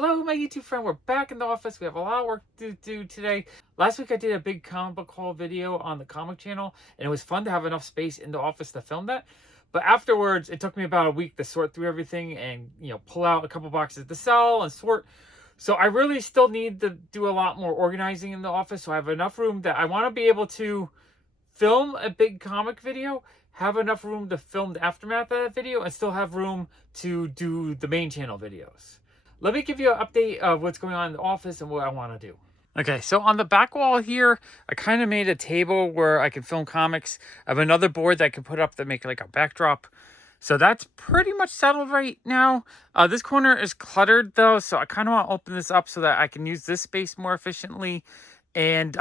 Hello, my YouTube friend. We're back in the office. We have a lot of work to do today. Last week I did a big comic book haul video on the comic channel, and it was fun to have enough space in the office to film that. But afterwards, it took me about a week to sort through everything and, pull out a couple boxes to sell and sort. So I really still need to do a lot more organizing in the office. So I have enough room that I want to be able to film a big comic video, have enough room to film the aftermath of that video, and still have room to do the main channel videos. Let me give you an update of what's going on in the office and what I want to do. Okay, so on the back wall here, I kind of made a table where I can film comics. I have another board that I can put up that make like a backdrop. So that's pretty much settled right now. This corner is cluttered though, so I kind of want to open this up so that I can use this space more efficiently. And,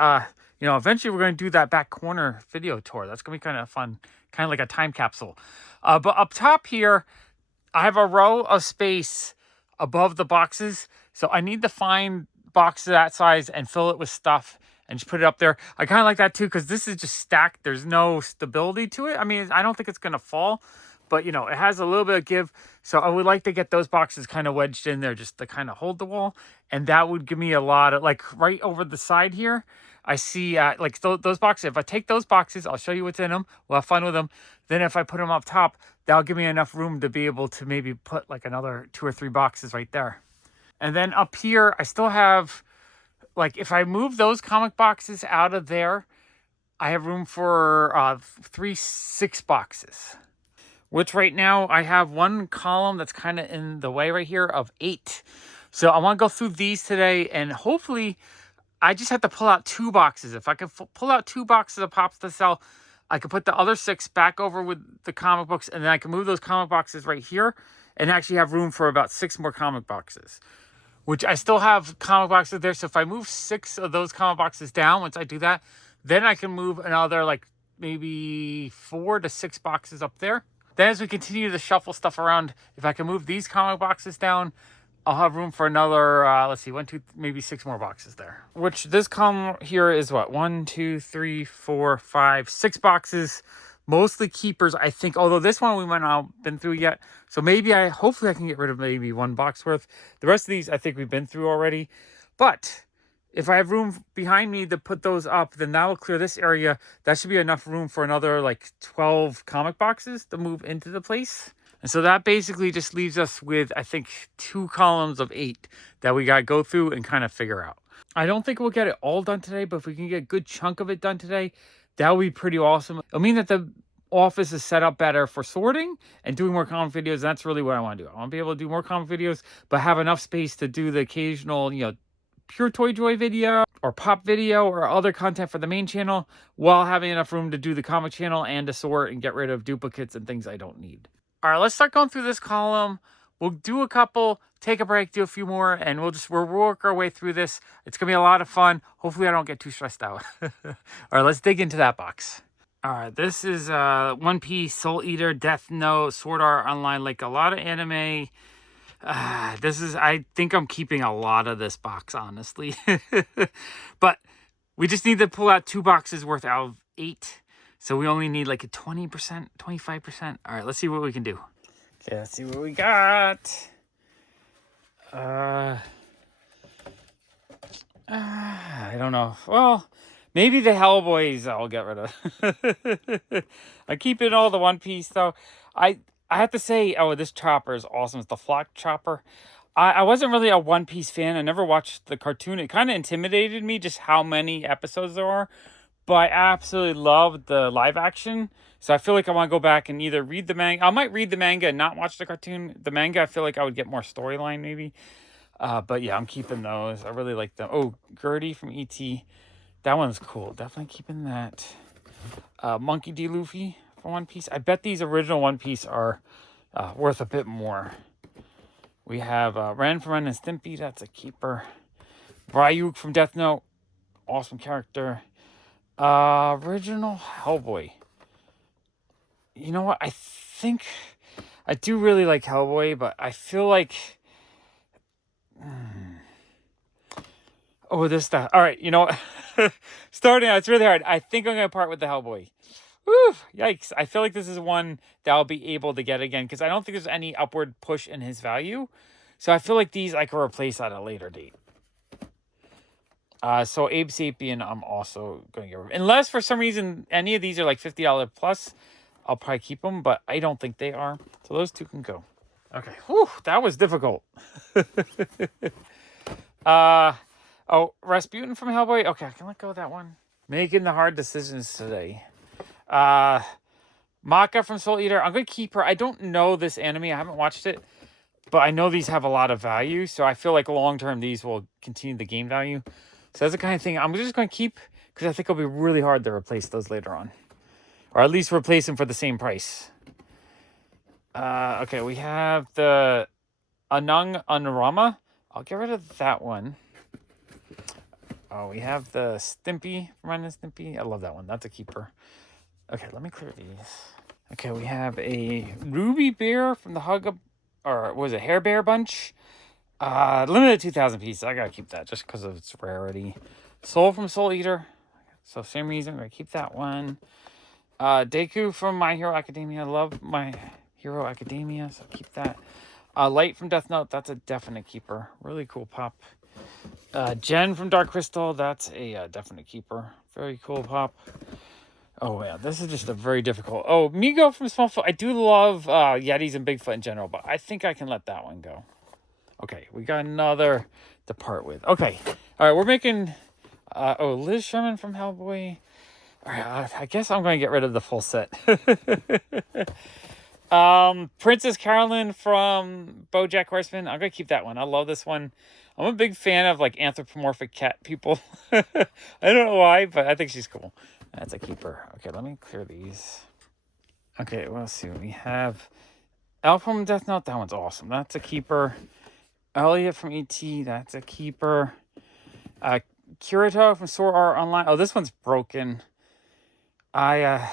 eventually we're going to do that back corner video tour. That's going to be kind of fun, kind of like a time capsule. But up top here, I have a row of space above the boxes, so I need to find boxes that size and fill it with stuff and just put it up there. I kind of like that too because this is just stacked. There's no stability to it. I mean, I don't think it's gonna fall, but it has a little bit of give. So I would like to get those boxes kind of wedged in there just to kind of hold the wall, and that would give me a lot of, like, right over the side here I see those boxes. If I take those boxes, I'll show you what's in them. We'll have fun with them. Then if I put them up top, that'll give me enough room to be able to maybe put like another 2 or 3 boxes right there. And then up here, I still have, like, if I move those comic boxes out of there, I have room for 6 boxes. Which right now I have one column that's kind of in the way right here of 8. So I want to go through these today, and hopefully I just have to pull out 2 boxes. If I can pull out 2 boxes of Pops to sell, I can put the other 6 back over with the comic books, and then I can move those comic boxes right here and actually have room for about 6 more comic boxes, which I still have comic boxes there. So if I move 6 of those comic boxes down, once I do that, then I can move another like maybe 4 to 6 boxes up there. Then as we continue to shuffle stuff around, if I can move these comic boxes down, I'll have room for another, let's see, 1, 2, maybe 6 more boxes there. Which this column here is what? 1, 2, 3, 4, 5, 6 boxes. Mostly keepers, I think. Although this one we might not have been through yet. So hopefully I can get rid of maybe 1 box worth. The rest of these I think we've been through already. But if I have room behind me to put those up, then that will clear this area. That should be enough room for another like 12 comic boxes to move into the place. And so that basically just leaves us with, I think, 2 columns of 8 that we got to go through and kind of figure out. I don't think we'll get it all done today, but if we can get a good chunk of it done today, that would be pretty awesome. It'll mean that the office is set up better for sorting and doing more comic videos. And that's really what I want to do. I want to be able to do more comic videos, but have enough space to do the occasional, pure Toy Joy video or pop video or other content for the main channel, while having enough room to do the comic channel and to sort and get rid of duplicates and things I don't need. All right, let's start going through this column. We'll do a couple, take a break, do a few more, and we'll work our way through this. It's going to be a lot of fun. Hopefully I don't get too stressed out. All right, let's dig into that box. All right, this is One Piece, Soul Eater, Death Note, Sword Art Online, like a lot of anime. I think I'm keeping a lot of this box, honestly. But we just need to pull out 2 boxes worth out of 8. So we only need like a 20%, 25%. All right, let's see what we can do. Okay, let's see what we got. I don't know. Well, maybe the Hellboys I'll get rid of. I'm keeping all the One Piece though. I have to say, this chopper is awesome. It's the Flock chopper. I wasn't really a One Piece fan. I never watched the cartoon. It kind of intimidated me just how many episodes there are. But I absolutely love the live action. So I feel like I want to go back and either read the manga. I might read the manga and not watch the cartoon. The manga, I feel like I would get more storyline maybe. But yeah, I'm keeping those. I really like them. Oh, Gertie from E.T. That one's cool. Definitely keeping that. Monkey D. Luffy for One Piece. I bet these original One Piece are worth a bit more. We have Ren from Ren and Stimpy. That's a keeper. Ryuk from Death Note. Awesome character. Original Hellboy. You know what? I think I do really like Hellboy, but I feel like this stuff. All right, you know what? Starting out, it's really hard. I think I'm gonna part with the Hellboy. Woo, yikes. I feel like this is one that I'll be able to get again because I don't think there's any upward push in his value. So I feel like these I can replace at a later date. So Abe Sapien, I'm also going to get rid of. Unless for some reason any of these are like $50 plus, I'll probably keep them, but I don't think they are. So those two can go. Okay. Whew, that was difficult. Oh, Rasputin from Hellboy. Okay, I can let go of that one. Making the hard decisions today. Maka from Soul Eater. I'm going to keep her. I don't know this anime. I haven't watched it. But I know these have a lot of value. So I feel like long-term these will continue the game value. So that's the kind of thing I'm just going to keep. Because I think it'll be really hard to replace those later on. Or at least replace them for the same price. Okay, we have the Anung Anurama. I'll get rid of that one. Oh, we have the Stimpy, Ren and Stimpy. I love that one. That's a keeper. Okay, let me clear these. Okay, we have a Ruby Bear from the or was it Hair Bear Bunch? Limited 2,000 pieces. I gotta keep that just because of its rarity. Soul from Soul Eater. So same reason, I'm gonna keep that one. Deku from My Hero Academia. I love My Hero Academia, so keep that. Light from Death Note. That's a definite keeper. Really cool pop. Jen from Dark Crystal, that's a definite keeper. Very cool pop. Oh, yeah, this is just a very difficult... Oh, Migo from Smallfoot. I do love Yetis and Bigfoot in general, but I think I can let that one go. Okay, we got another to part with. Okay, all right, we're making... Liz Sherman from Hellboy. All right, I guess I'm going to get rid of the full set. Princess Carolyn from BoJack Horseman. I'm going to keep that one. I love this one. I'm a big fan of like anthropomorphic cat people. I don't know why, but I think she's cool. That's a keeper. Okay, let me clear these. Okay, well, let's see. We have Elle from Death Note. That one's awesome. That's a keeper. Elliot from E.T. That's a keeper. Kirito from Sword Art Online. Oh, this one's broken. I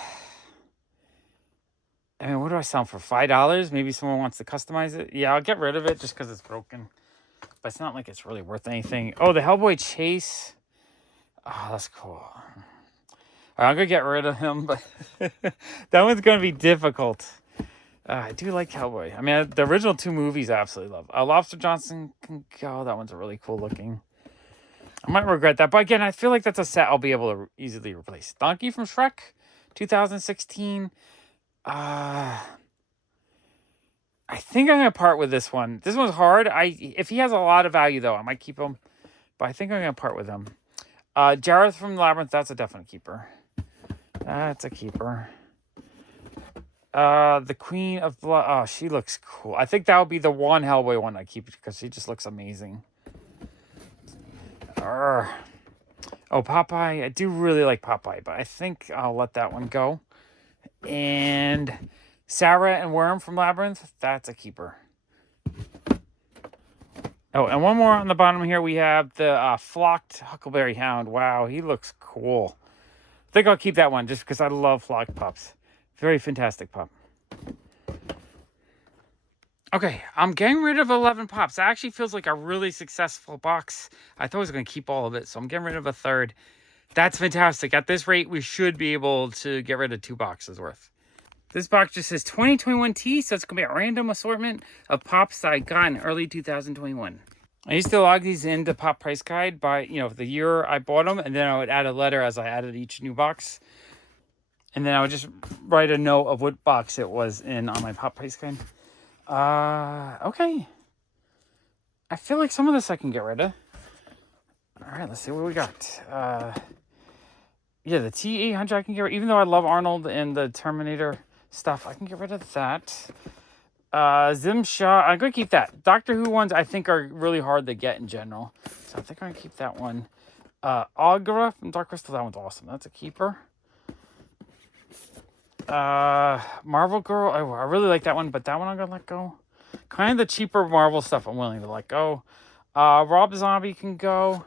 mean, what do I sell for? $5? Maybe someone wants to customize it. Yeah, I'll get rid of it just because it's broken. But it's not like it's really worth anything. Oh, the Hellboy Chase. Oh, that's cool. All right, I'm going to get rid of him, but that one's going to be difficult. I do like Hellboy. I mean, the original two movies I absolutely love. Lobster Johnson can go. That one's a really cool looking. I might regret that. But again, I feel like that's a set I'll be able to easily replace. Donkey from Shrek, 2016. I think I'm going to part with this one. This one's hard. If he has a lot of value, though, I might keep him. But I think I'm going to part with him. Jareth from Labyrinth, that's a definite keeper. That's a keeper. The Queen of Blood. Oh, she looks cool. I think that would be the one Hellboy one I keep because she just looks amazing. Oh, Popeye. I do really like Popeye, but I think I'll let that one go. And Sarah and Worm from Labyrinth, that's a keeper. Oh, and one more on the bottom here. We have the Flocked Huckleberry Hound. Wow, he looks cool. I think I'll keep that one just because I love Flocked Pops. Very fantastic pop. Okay, I'm getting rid of 11 pops. That actually feels like a really successful box. I thought I was going to keep all of it, so I'm getting rid of a third. That's fantastic. At this rate, we should be able to get rid of 2 boxes worth. This box just says 2021T, so it's going to be a random assortment of pops that I got in early 2021. I used to log these into Pop Price Guide by, the year I bought them, and then I would add a letter as I added each new box. And then I would just write a note of what box it was in on my Pop Price Guide. Okay. I feel like some of this I can get rid of. All right, let's see what we got. Yeah, the T-800 I can get rid of. Even though I love Arnold and the Terminator stuff, I can get rid of that. Zimsha, I'm going to keep that. Doctor Who ones I think are really hard to get in general. So I think I'm going to keep that one. Agra from Dark Crystal, that one's awesome. That's a keeper. Marvel Girl, I really like that one, but that one I'm going to let go. Kind of the cheaper Marvel stuff I'm willing to let go. Rob Zombie can go.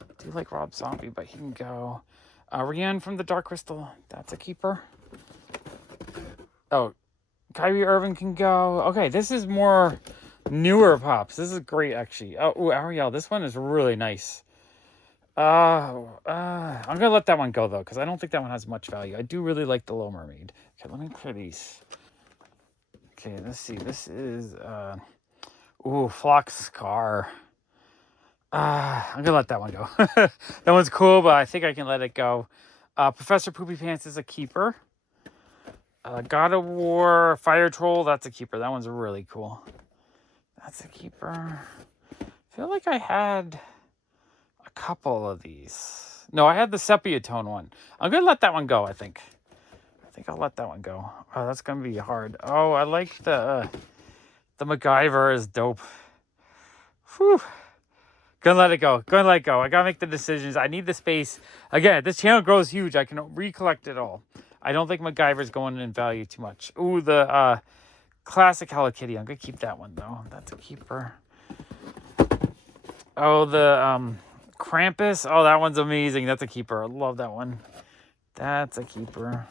I do like Rob Zombie, but he can go. Rian from the Dark Crystal, that's a keeper. Oh, Kyrie Irving can go. Okay, this is more newer pops. This is great, actually. Oh, Ariel, this one is really nice. I'm going to let that one go, though, because I don't think that one has much value. I do really like the Little Mermaid. Okay, let me clear these. Okay, let's see. This is... Ooh, Flock Scar. I'm gonna let that one go. That one's cool, but I think I can let it go. Professor Poopy Pants is a keeper. God of War Fire Troll, that's a keeper. That one's really cool. That's a keeper. I feel like I had a couple of these. No, I had the sepia tone one. I'm gonna let that one go, I think. I think I'll let that one go. Oh, that's gonna be hard. Oh, I like the MacGyver is dope. Whew. Gonna let it go. Gonna let it go. I gotta make the decisions. I need the space. Again, this channel grows huge. I can recollect it all. I don't think MacGyver's going in value too much. Ooh, the classic Hello Kitty. I'm gonna keep that one though. That's a keeper. Oh, the Krampus. Oh, that one's amazing. That's a keeper. I love that one. That's a keeper.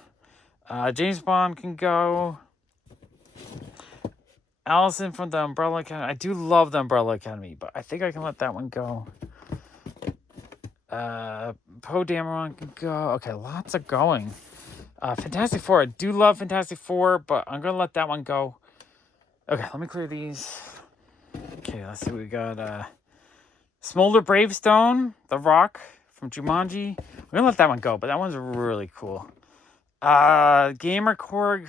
James Bond can go. Allison from the Umbrella Academy. I do love the Umbrella Academy, but I think I can let that one go. Poe Dameron can go. Okay, lots of going. Fantastic Four. I do love Fantastic Four, but I'm going to let that one go. Okay, let me clear these. Okay, let's see what we got. Smolder Bravestone, The Rock from Jumanji. I'm going to let that one go, but that one's really cool. Gamer Korg.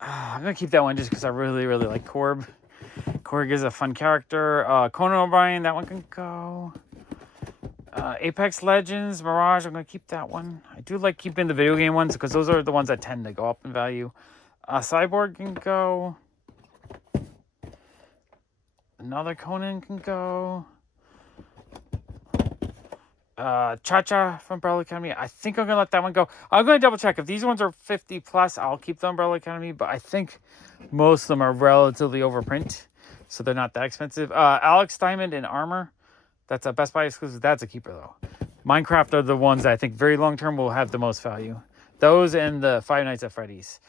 I'm going to keep that one just because I really, really like Korg. Korg is a fun character. Conan O'Brien, that one can go. Apex Legends, Mirage, I'm going to keep that one. I do like keeping the video game ones because those are the ones that tend to go up in value. Cyborg can go. Another Conan can go. Cha-Cha from Umbrella Academy. I think I'm going to let that one go. I'm going to double check. If these ones are 50 plus, I'll keep the Umbrella Academy. But I think most of them are relatively overprint. So they're not that expensive. Alex Diamond in Armor. That's a Best Buy exclusive. That's a keeper, though. Minecraft are the ones that I think very long-term will have the most value. Those and the Five Nights at Freddy's.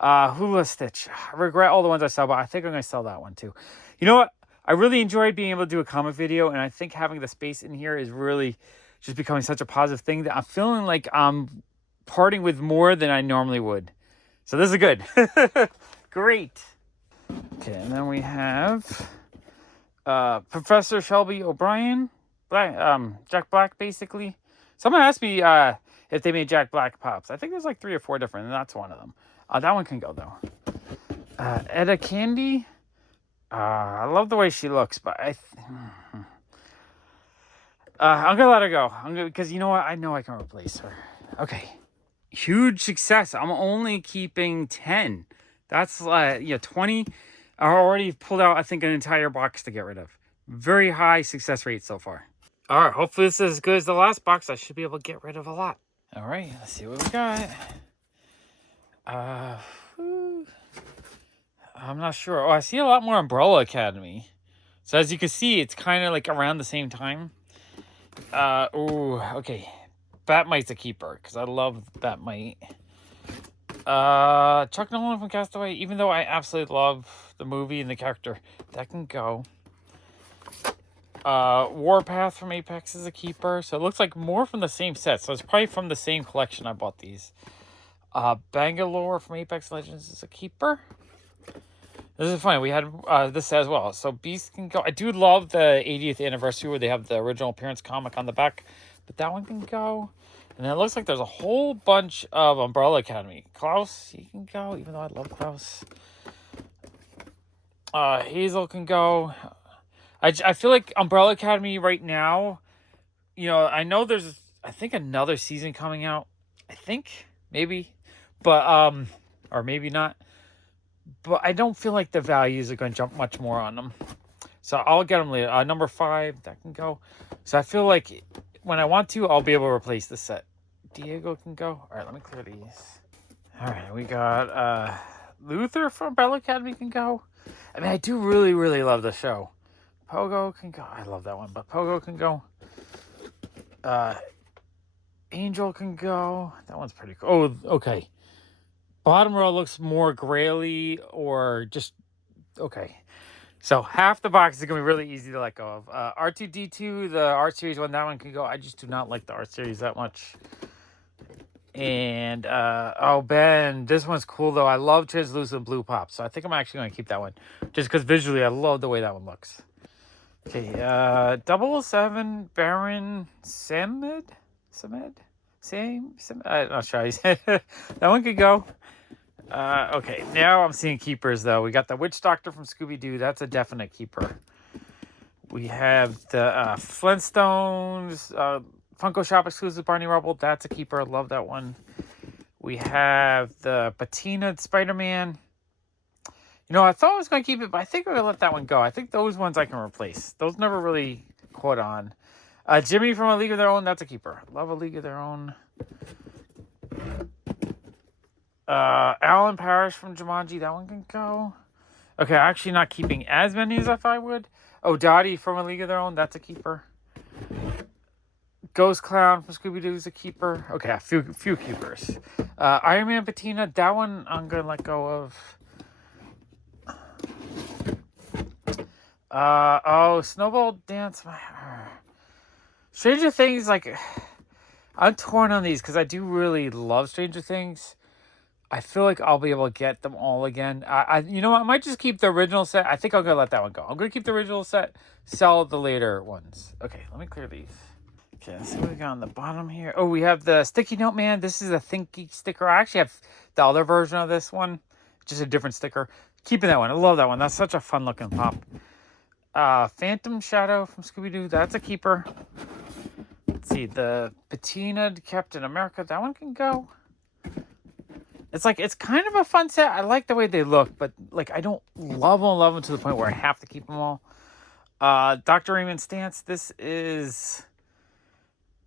Hula Stitch. I regret all the ones I sell, but I think I'm going to sell that one, too. You know what? I really enjoyed being able to do a comic video, and I think having the space in here is really just becoming such a positive thing that I'm feeling like I'm parting with more than I normally would. So this is good. Great. Okay, and then we have Professor Shelby O'Brien, Jack Black, basically. Someone asked me if they made Jack Black pops. I think there's like 3 or 4 different, and that's one of them. That one can go, though. Etta Candy. I love the way she looks, but I'm gonna let her go. Because you know what? I know I can replace her. Okay. Huge success. I'm only keeping 10. That's 20. I already pulled out, I think, an entire box to get rid of. Very high success rate so far. All right. Hopefully this is as good as the last box. I should be able to get rid of a lot. All right. Let's see what we got. I'm not sure. Oh, I see a lot more Umbrella Academy. So as you can see, it's kind of like around the same time. Okay. Batmite's a keeper because I love Batmite. Chuck Nolan from Castaway, even though I absolutely love the movie and the character, that can go. Warpath from Apex is a keeper. So it looks like more from the same set. So it's probably from the same collection I bought these. Bangalore from Apex Legends is a keeper. This is funny. We had this as well. So Beast can go. I do love the 80th anniversary where they have the original appearance comic on the back. But that one can go. And then it looks like there's a whole bunch of Umbrella Academy. Klaus, he can go, even though I love Klaus. Hazel can go. I feel like Umbrella Academy right now, I know there's, I think, another season coming out. I think, maybe. But, or maybe not. But I don't feel like the values are going to jump much more on them. So I'll get them later. Number 5, that can go. So I feel like when I want to, I'll be able to replace the set. Diego can go. All right, let me clear these. All right, we got Luther from Umbrella Academy can go. I mean, I do really, really love the show. Pogo can go. I love that one, but Pogo can go. Angel can go. That one's pretty cool. Oh, okay. Bottom row looks more graily or just okay. So half the box is going to be really easy to let go of. R2-D2, the Art Series one, that one can go. I just do not like the Art Series that much. And, oh, Ben, this one's cool, though. I love translucent blue pops. So I think I'm actually going to keep that one. Just because visually, I love the way that one looks. Okay, 007 Baron Sammed? I'm not sure how you say it. That one could go. Okay, now I'm seeing keepers, though. We got the Witch Doctor from Scooby-Doo. That's a definite keeper. We have the Flintstones, Funko Shop exclusive Barney Rubble. That's a keeper. I love that one. We have the Patina Spider-Man. You know, I thought I was going to keep it, but I think I'm going to let that one go. I think those ones I can replace. Those never really caught on. Jimmy from A League of Their Own. That's a keeper. Love A League of Their Own. Alan Parrish from Jumanji. That one can go. Okay, actually not keeping as many as I thought I would. Oh, Dottie from A League of Their Own. That's a keeper. Ghost Clown from Scooby-Doo is a keeper. Okay, a few keepers. Iron Man Patina. That one I'm going to let go of. Snowball Dance. Stranger Things, like, I'm torn on these because I do really love Stranger Things. I feel like I'll be able to get them all again. You know what? I might just keep the original set. I think I'm going to let that one go. I'm going to keep the original set, sell the later ones. Okay, let me clear these. Okay, let's see what we got on the bottom here. Oh, we have the Sticky Note Man. This is a Think Geek sticker. I actually have the other version of this one. Just a different sticker. Keeping that one. I love that one. That's such a fun looking pop. Phantom Shadow from Scooby-Doo. That's a keeper. Let's see. The Patina Captain America. That one can go. It's kind of a fun set. I like the way they look, but like I don't love them to the point where I have to keep them all. Dr. Raymond Stantz. This is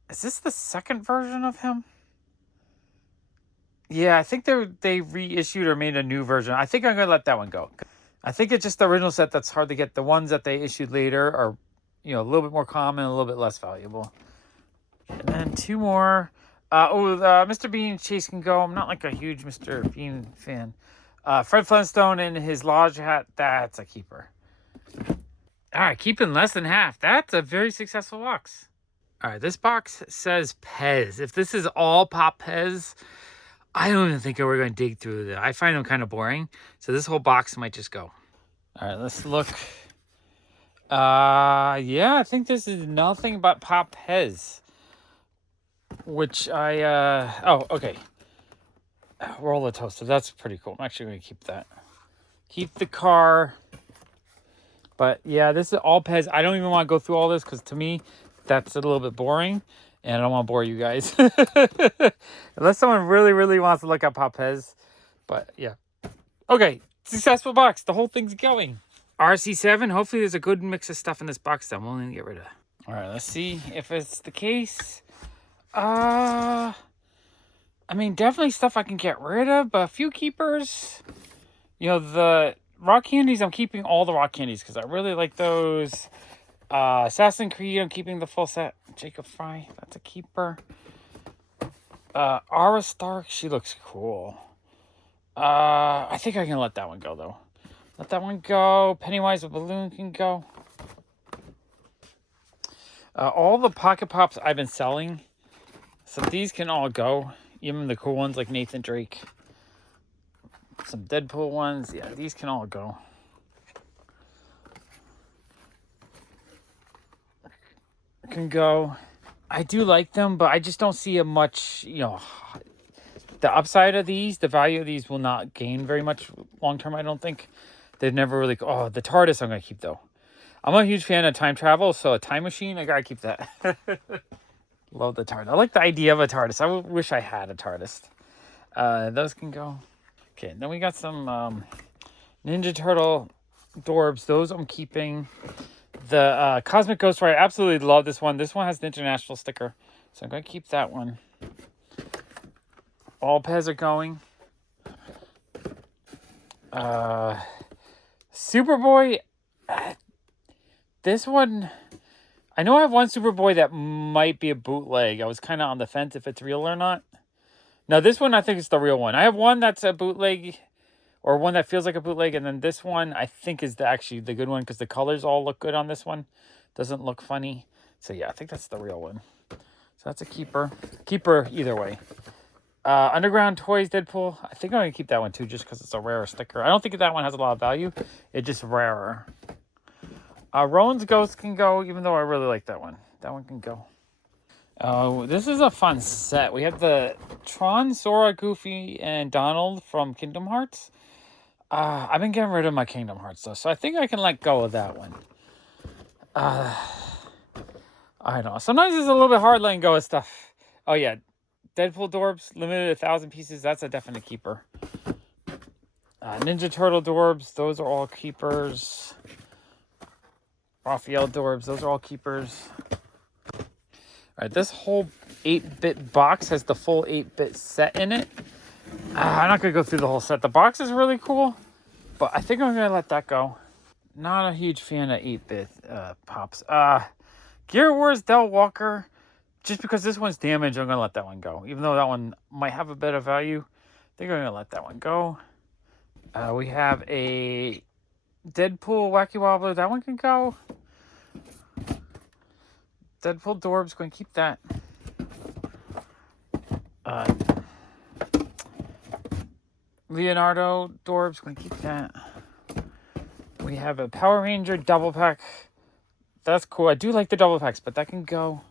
this the second version of him? Yeah, I think they reissued or made a new version. I think I'm gonna let that one go. I think it's just the original set that's hard to get. The ones that they issued later are, a little bit more common, a little bit less valuable. And then two more. Mr. Bean Chase can go. I'm not like a huge Mr. Bean fan. Fred Flintstone in his lodge hat. That's a keeper. All right, keeping less than half. That's a very successful box. All right, this box says Pez. If this is all Pop Pez, I don't even think we're going to dig through it. I find them kind of boring. So this whole box might just go. All right, let's look. Yeah, I think this is nothing but Pop Pez. Which okay. Roller Toaster. That's pretty cool. I'm actually going to keep that. Keep the car. But yeah, this is all Pez. I don't even want to go through all this because to me, that's a little bit boring. And I don't want to bore you guys. Unless someone really, really wants to look at Pop Pez. But yeah. Okay. Successful box. The whole thing's going. RC7. Hopefully there's a good mix of stuff in this box that I'm willing to get rid of. All right. Let's see if it's the case. I mean, definitely stuff I can get rid of. But a few keepers. The rock candies. I'm keeping all the rock candies because I really like those. Assassin's Creed, I'm keeping the full set. Jacob Fry, that's a keeper. Ara Stark, she looks cool. I think I can let that one go, though. Let that one go. Pennywise the Balloon can go. All the Pocket Pops I've been selling, so these can all go. Even the cool ones like Nathan Drake. Some Deadpool ones. Yeah, these can all go. Can go. I do like them, but I just don't see a much, the upside of these, the value of these will not gain very much long term, I don't think. They've never really, the TARDIS I'm going to keep, though. I'm a huge fan of time travel, so a time machine, I got to keep that. Love the TARDIS. I like the idea of a TARDIS. I wish I had a TARDIS. Those can go. Okay, then we got some Ninja Turtle Dorbs. Those I'm keeping. The Cosmic Ghost Rider, I absolutely love this one. This one has the international sticker, so I'm going to keep that one. All Pez are going. Superboy, this one, I know I have one Superboy that might be a bootleg. I was kind of on the fence if it's real or not. Now, this one, I think it's the real one. I have one that's a bootleg, or one that feels like a bootleg, and then this one I think is actually the good one because the colors all look good on this one. Doesn't look funny. So yeah, I think that's the real one. So that's a keeper. Keeper either way. Underground Toys Deadpool. I think I'm going to keep that one too just because it's a rarer sticker. I don't think that one has a lot of value. It's just rarer. Rowan's Ghost can go, even though I really like that one. That one can go. Oh, this is a fun set. We have the Tron, Sora, Goofy, and Donald from Kingdom Hearts. I've been getting rid of my Kingdom Hearts, though, so I think I can let go of that one. I don't know. Sometimes it's a little bit hard letting go of stuff. Oh, yeah. Deadpool Dorbs, limited 1,000 pieces. That's a definite keeper. Ninja Turtle Dorbs, those are all keepers. Raphael Dorbs, those are all keepers. All right, this whole 8-bit box has the full 8-bit set in it. I'm not going to go through the whole set. The box is really cool, but I think I'm going to let that go. Not a huge fan of 8-bit pops. Gear Wars Del Walker. Just because this one's damaged, I'm going to let that one go. Even though that one might have a bit of value, I think I'm going to let that one go. We have a Deadpool Wacky Wobbler. That one can go. Deadpool Dorbs, going to keep that. Leonardo Dorbs, going to keep that. We have a Power Ranger double pack. That's cool. I do like the double packs, but that can go.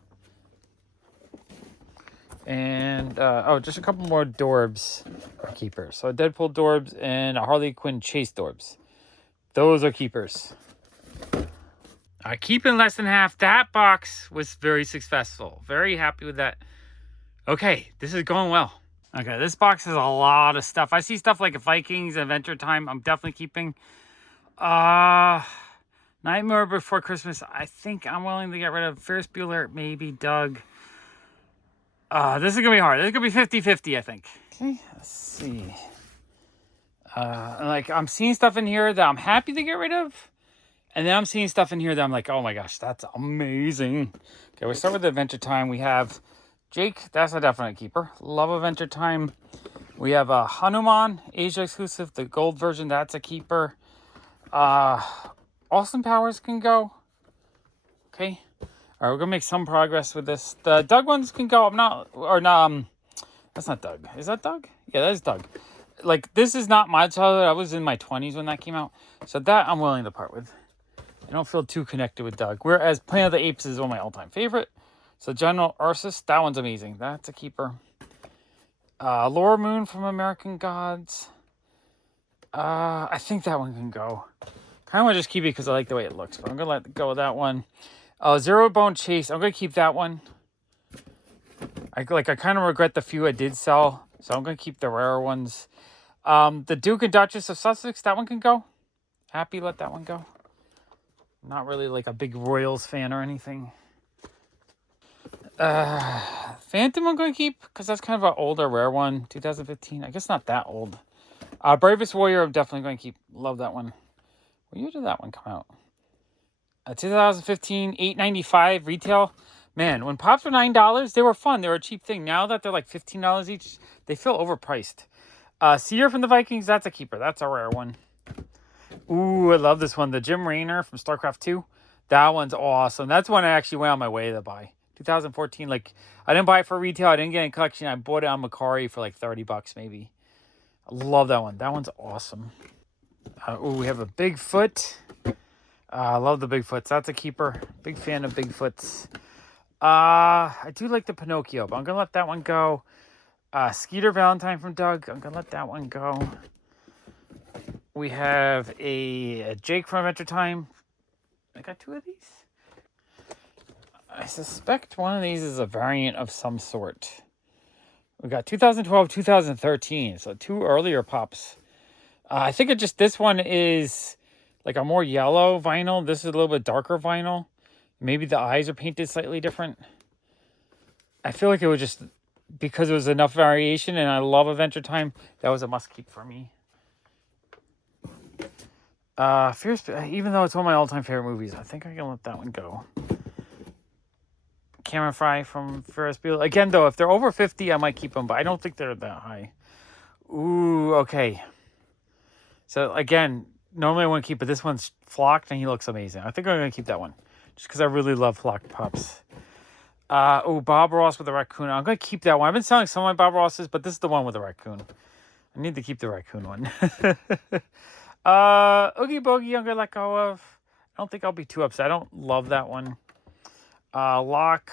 And, just a couple more Dorbs are keepers. So Deadpool Dorbs and a Harley Quinn Chase Dorbs. Those are keepers. Keeping less than half. That box was very successful. Very happy with that. Okay, this is going well. Okay, this box has a lot of stuff. I see stuff like Vikings, Adventure Time. I'm definitely keeping. Nightmare Before Christmas. I think I'm willing to get rid of Ferris Bueller, maybe Doug. This is going to be hard. This is going to be 50-50, I think. Okay, let's see. I'm seeing stuff in here that I'm happy to get rid of. And then I'm seeing stuff in here that I'm like, oh my gosh, that's amazing. Okay, we'll start with Adventure Time. We have Jake. That's a definite keeper. Love Adventure Time. We have Hanuman, Asia exclusive, the gold version. That's a keeper. Austin Powers can go. Okay. All right, we're going to make some progress with this. The Doug ones can go. That's not Doug. Is that Doug? Yeah, that is Doug. This is not my childhood. I was in my 20s when that came out. So that I'm willing to part with. I don't feel too connected with Doug. Whereas Planet of the Apes is one of my all-time favorite. So General Ursus, that one's amazing. That's a keeper. Laura Moon from American Gods. I think that one can go. Kind of want to just keep it because I like the way it looks. But I'm going to let go of that one. Zero Bone Chase. I'm going to keep that one. I kind of regret the few I did sell. So I'm going to keep the rarer ones. The Duke and Duchess of Sussex. That one can go. Happy let that one go. Not really a big Royals fan or anything. Phantom I'm going to keep because that's kind of an older rare one. 2015. I guess not that old. Bravest Warrior I'm definitely going to keep. Love that one. What year did that one come out? 2015, $8.95 retail. Man, when Pops were $9, they were fun. They were a cheap thing. Now that they're like $15 each, they feel overpriced. Seer from the Vikings, that's a keeper. That's a rare one. Ooh, I love this one. The Jim Raynor from StarCraft 2. That one's awesome. That's one I actually went on my way to buy. 2014. I didn't buy it for retail. I didn't get it in collection. I bought it on Macari for $30 maybe. I love that one. That one's awesome. We have a Bigfoot. I love the Bigfoots. That's a keeper. Big fan of Bigfoots. I do like the Pinocchio, but I'm going to let that one go. Skeeter Valentine from Doug. I'm going to let that one go. We have a Jake from Adventure Time. I got two of these. I suspect one of these is a variant of some sort. We got 2012, 2013. So two earlier pops. I think this one is a more yellow vinyl. This is a little bit darker vinyl. Maybe the eyes are painted slightly different. I feel like it was just because there was enough variation and I love Adventure Time. That was a must keep for me. Even though it's one of my all-time favorite movies, I think I can let that one go. Cameron Fry from Ferris Bueller. Again, though, if they're over 50, I might keep them, but I don't think they're that high. Ooh, okay. So, again, normally I wouldn't keep it. This one's flocked, and he looks amazing. I think I'm going to keep that one, just because I really love flocked pops. Oh, Bob Ross with the raccoon. I'm going to keep that one. I've been selling some of my Bob Rosses, but this is the one with the raccoon. I need to keep the raccoon one. Oogie Boogie, I'm going to let go of. I don't think I'll be too upset. I don't love that one. Lock.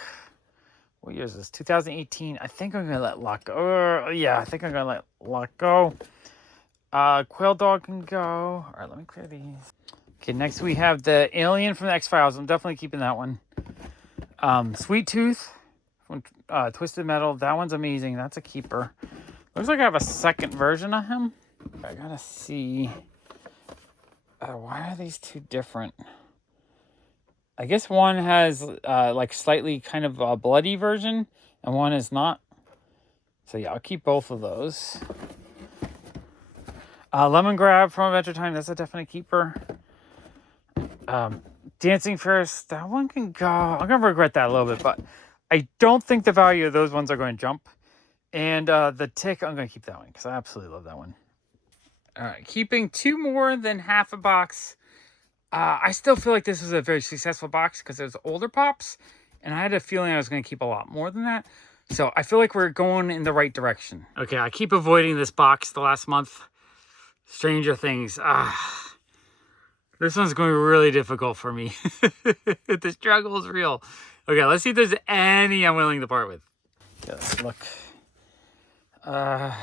What year is this? 2018. I think I'm going to let Lock go. Yeah, I think I'm going to let Lock go. Quail Dog can go. All right, let me clear these. Okay, next we have the Alien from the X-Files. I'm definitely keeping that one. Sweet Tooth from Twisted Metal. That one's amazing. That's a keeper. Looks like I have a second version of him. I gotta see. Why are these two different? I guess one has like slightly kind of a bloody version, and one is not. So yeah, I'll keep both of those. Lemon Grab from Adventure Time. That's a definite keeper. Dancing Ferris. That one can go. I'm gonna regret that a little bit, but I don't think the value of those ones are going to jump. And the Tick, I'm going to keep that one because I absolutely love that one. All right, keeping two more than half a box. I still feel like this was a very successful box because it was older pops, and I had a feeling I was going to keep a lot more than that. So I feel like we're going in the right direction. Okay, I keep avoiding this box the last month. Stranger Things. This one's going to be really difficult for me. The struggle is real. Okay, let's see if there's any I'm willing to part with. Okay, let's look. I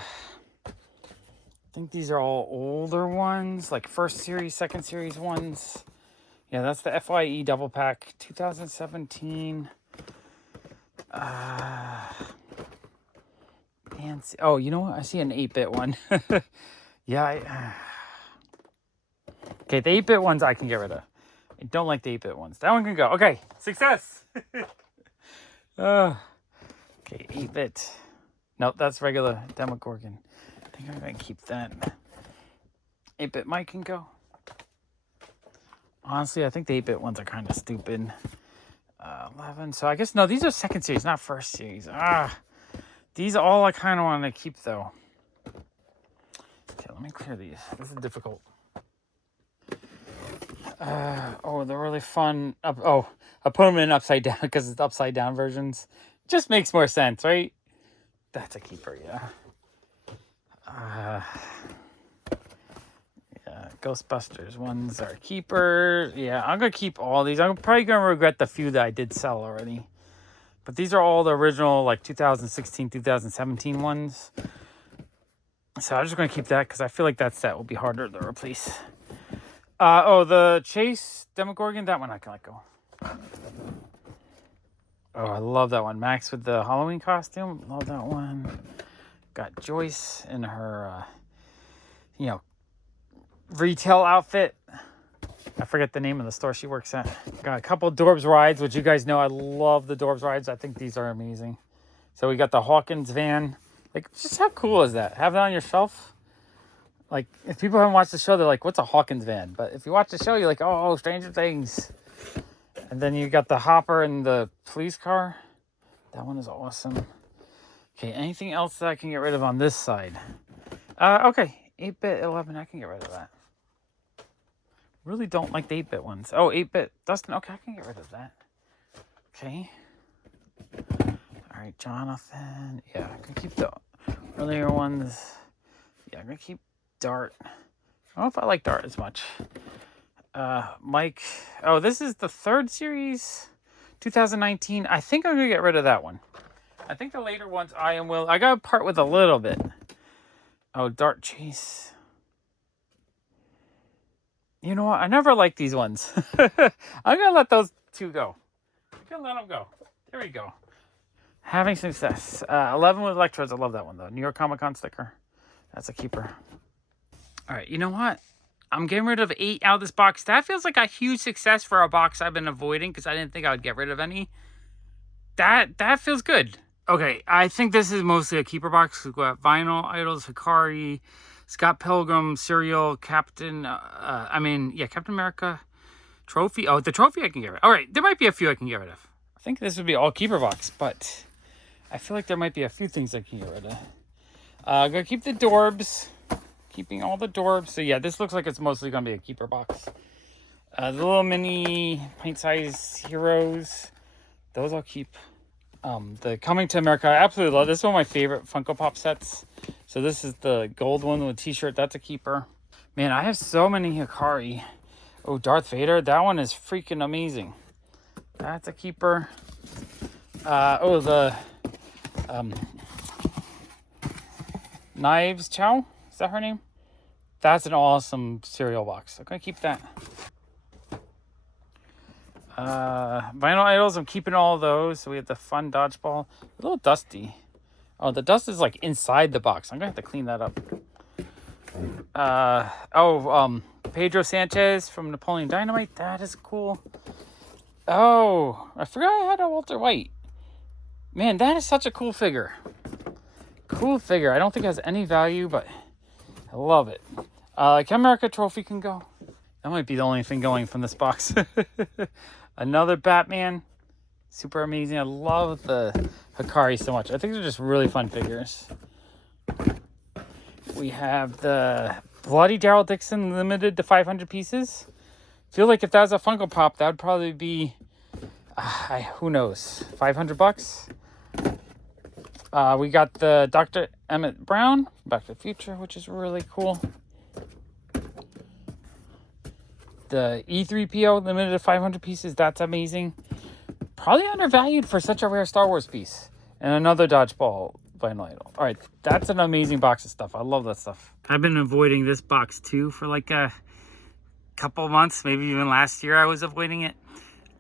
think these are all older ones, like first series, second series ones. Yeah, that's the FYE double pack, 2017. Oh, you know what? I see an 8-bit one. Yeah. Okay, the 8-bit ones I can get rid of. I don't like the 8-bit ones. That one can go. Okay, success. Okay, 8-bit. Nope, that's regular Demogorgon. I think I'm going to keep that. 8-bit Mike can go. Honestly, I think the 8-bit ones are kind of stupid. 11. So I guess, no, these are second series, not first series. These all I kind of want to keep, though. Okay, let me clear these. This is difficult. Oh, they're really fun. I put them in upside down because it's upside down versions. Just makes more sense, right? That's a keeper, yeah. Yeah, Ghostbusters ones are keepers. Yeah, I'm going to keep all these. I'm probably going to regret the few that I did sell already. But these are all the original, like, 2016, 2017 ones. So I'm just going to keep that because I feel like that set will be harder to replace. The Chase Demogorgon, that one I can let go. Oh, I love that one. Max with the Halloween costume. Love that one. Got Joyce in her, retail outfit. I forget the name of the store she works at. Got a couple Dorbs rides, which you guys know I love the Dorbs rides. I think these are amazing. So we got the Hawkins van. Like, just how cool is that? Have it on your shelf. Like, if people haven't watched the show, they're like, what's a Hawkins van? But if you watch the show, you're like, oh, Stranger Things. And then you got the Hopper and the police car. That one is awesome. Okay, anything else that I can get rid of on this side? Okay, 8-bit 11, I can get rid of that. Really don't like the 8-bit ones. Oh, 8-bit Dustin, okay, I can get rid of that. Okay. All right, Jonathan. Yeah, I can keep the earlier ones. Yeah, I'm going to keep Dart. I don't know if I like Dart as much. Mike. Oh, this is the third series, 2019. I think I'm going to get rid of that one. I think the later ones I got to part with a little bit. Oh, Dart Chase. You know what? I never liked these ones. I'm going to let those two go. I'm going to let them go. There we go. Having success. 11 with Electrodes. I love that one, though. New York Comic Con sticker. That's a keeper. All right, you know what? I'm getting rid of 8 out of this box. That feels like a huge success for a box I've been avoiding because I didn't think I would get rid of any. That feels good. Okay, I think this is mostly a keeper box. We've got Vinyl, Idols, Hikari, Scott Pilgrim, Serial, Captain America, Trophy. Oh, the Trophy I can get rid of. All right, there might be a few I can get rid of. I think this would be all keeper box, but I feel like there might be a few things I can get rid of. I'm going to keep the Dorbs. Keeping all the Dorbs. So yeah, this looks like it's mostly going to be a keeper box. The little mini pint-size heroes. Those I'll keep. The Coming to America, I absolutely love. This is one of my favorite Funko Pop sets. So this is the gold one with t-shirt. That's a keeper. Man, I have so many Hikari. Oh, Darth Vader. That one is freaking amazing. That's a keeper. The Knives Chow. Is that her name? That's an awesome cereal box. I'm going to keep that. Vinyl idols. I'm keeping all of those. So we have the fun dodgeball. A little dusty. Oh, the dust is like inside the box. I'm going to have to clean that up. Pedro Sanchez from Napoleon Dynamite. That is cool. Oh, I forgot I had a Walter White. Man, that is such a cool figure. Cool figure. I don't think it has any value, but I love it. Can America trophy can go. That might be the only thing going from this box. Another Batman. Super amazing. I love the Hikari so much. I think they're just really fun figures. We have the Bloody Daryl Dixon limited to 500 pieces. Feel like if that was a Funko Pop, that would probably be, who knows, $500. We got the Dr. Emmett Brown, Back to the Future, which is really cool. The E3PO limited to 500 pieces. That's amazing. Probably undervalued for such a rare Star Wars piece. And another dodgeball vinyl idol. All right, that's an amazing box of stuff. I love that stuff. I've been avoiding this box too for like a couple months, maybe even last year I was avoiding it.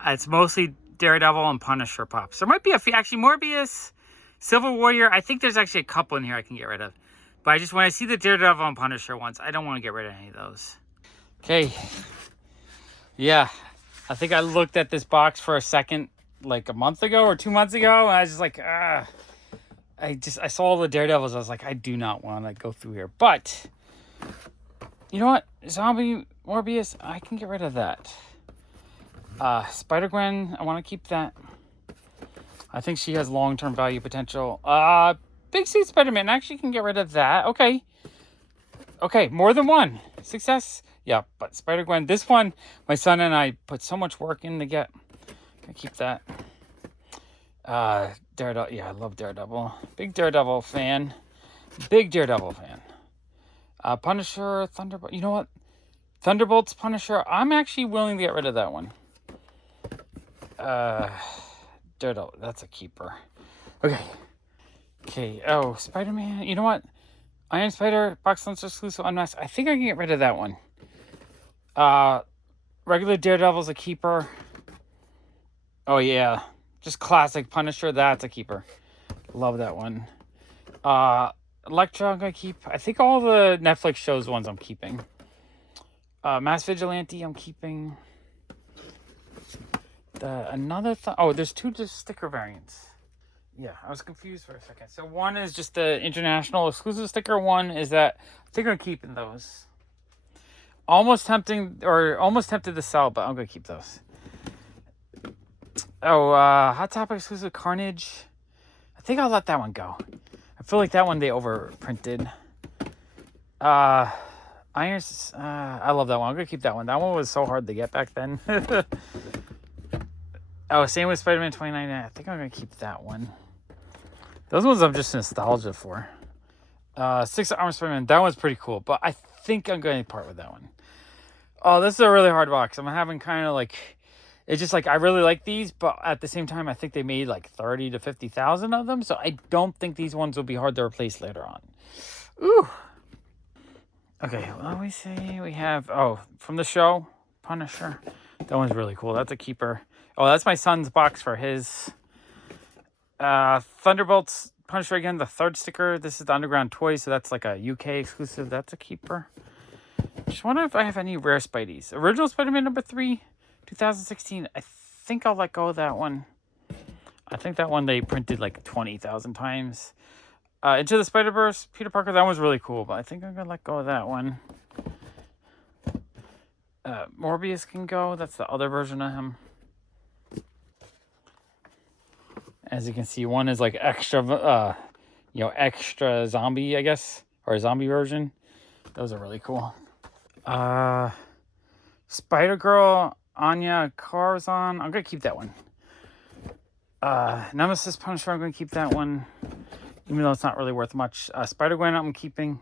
It's mostly Daredevil and Punisher pops. There might be a few, actually Morbius, Civil Warrior. I think there's actually a couple in here I can get rid of. But I just, when I see the Daredevil and Punisher ones, I don't want to get rid of any of those. Okay. Yeah, I think I looked at this box for a second, like a month ago or 2 months ago, and I was just like, I saw all the Daredevils. I was like, I do not want to go through here. But you know what? Zombie Morbius, I can get rid of that. Spider-Gwen, I want to keep that. I think she has long-term value potential. Big Suit Spider-Man, actually can get rid of that. Okay. Okay, more than one. Success. Yeah, but Spider-Gwen, this one, my son and I put so much work in to get. Can keep that. Daredevil. Yeah, I love Daredevil. Big Daredevil fan. Big Daredevil fan. Punisher, Thunderbolt. You know what? Thunderbolt's Punisher. I'm actually willing to get rid of that one. Daredevil. That's a keeper. Okay. Okay. Oh, Spider-Man. You know what? Iron Spider, Box Lunch exclusive unmasked. I think I can get rid of that one. Regular Daredevil's a keeper. Oh, yeah. Just classic Punisher. That's a keeper. Love that one. Elektra, I'm going to keep. I think all the Netflix shows ones I'm keeping. Mass Vigilante, I'm keeping. There's two just sticker variants. Yeah, I was confused for a second. So one is just the international exclusive sticker. One is that I think I'm keeping those. Almost tempted to sell, but I'm going to keep those. Hot Topic exclusive Carnage. I think I'll let that one go. I feel like that one they overprinted. Irons. I love that one. I'm going to keep that one. That one was so hard to get back then. Same with Spider-Man 2099. I think I'm going to keep that one. Those ones I'm just nostalgia for. 6 Armor Spider-Man. That one's pretty cool, but I think I'm going to part with that one. Oh, this is a really hard box. I'm having kind of like... It's just like, I really like these, but at the same time, I think they made like 30 to 50,000 of them. So I don't think these ones will be hard to replace later on. Ooh. Okay, what do we say? We have, from the show, Punisher. That one's really cool. That's a keeper. Oh, that's my son's box for his. Thunderbolts, Punisher again, the third sticker. This is the Underground Toy, so that's like a UK exclusive. That's a keeper. Just wonder if I have any rare Spideys. Original Spider-Man number 3, 2016. I think I'll let go of that one. I think that one they printed like 20,000 times. Into the Spider-Verse, Peter Parker. That one's really cool, but I think I'm going to let go of that one. Morbius can go. That's the other version of him. As you can see, one is like extra, extra zombie, I guess, or a zombie version. Those are really cool. Spider-Girl, Anya Corazon. I'm going to keep that one. Nemesis Punisher, I'm going to keep that one, even though it's not really worth much. Spider-Gwen, I'm keeping.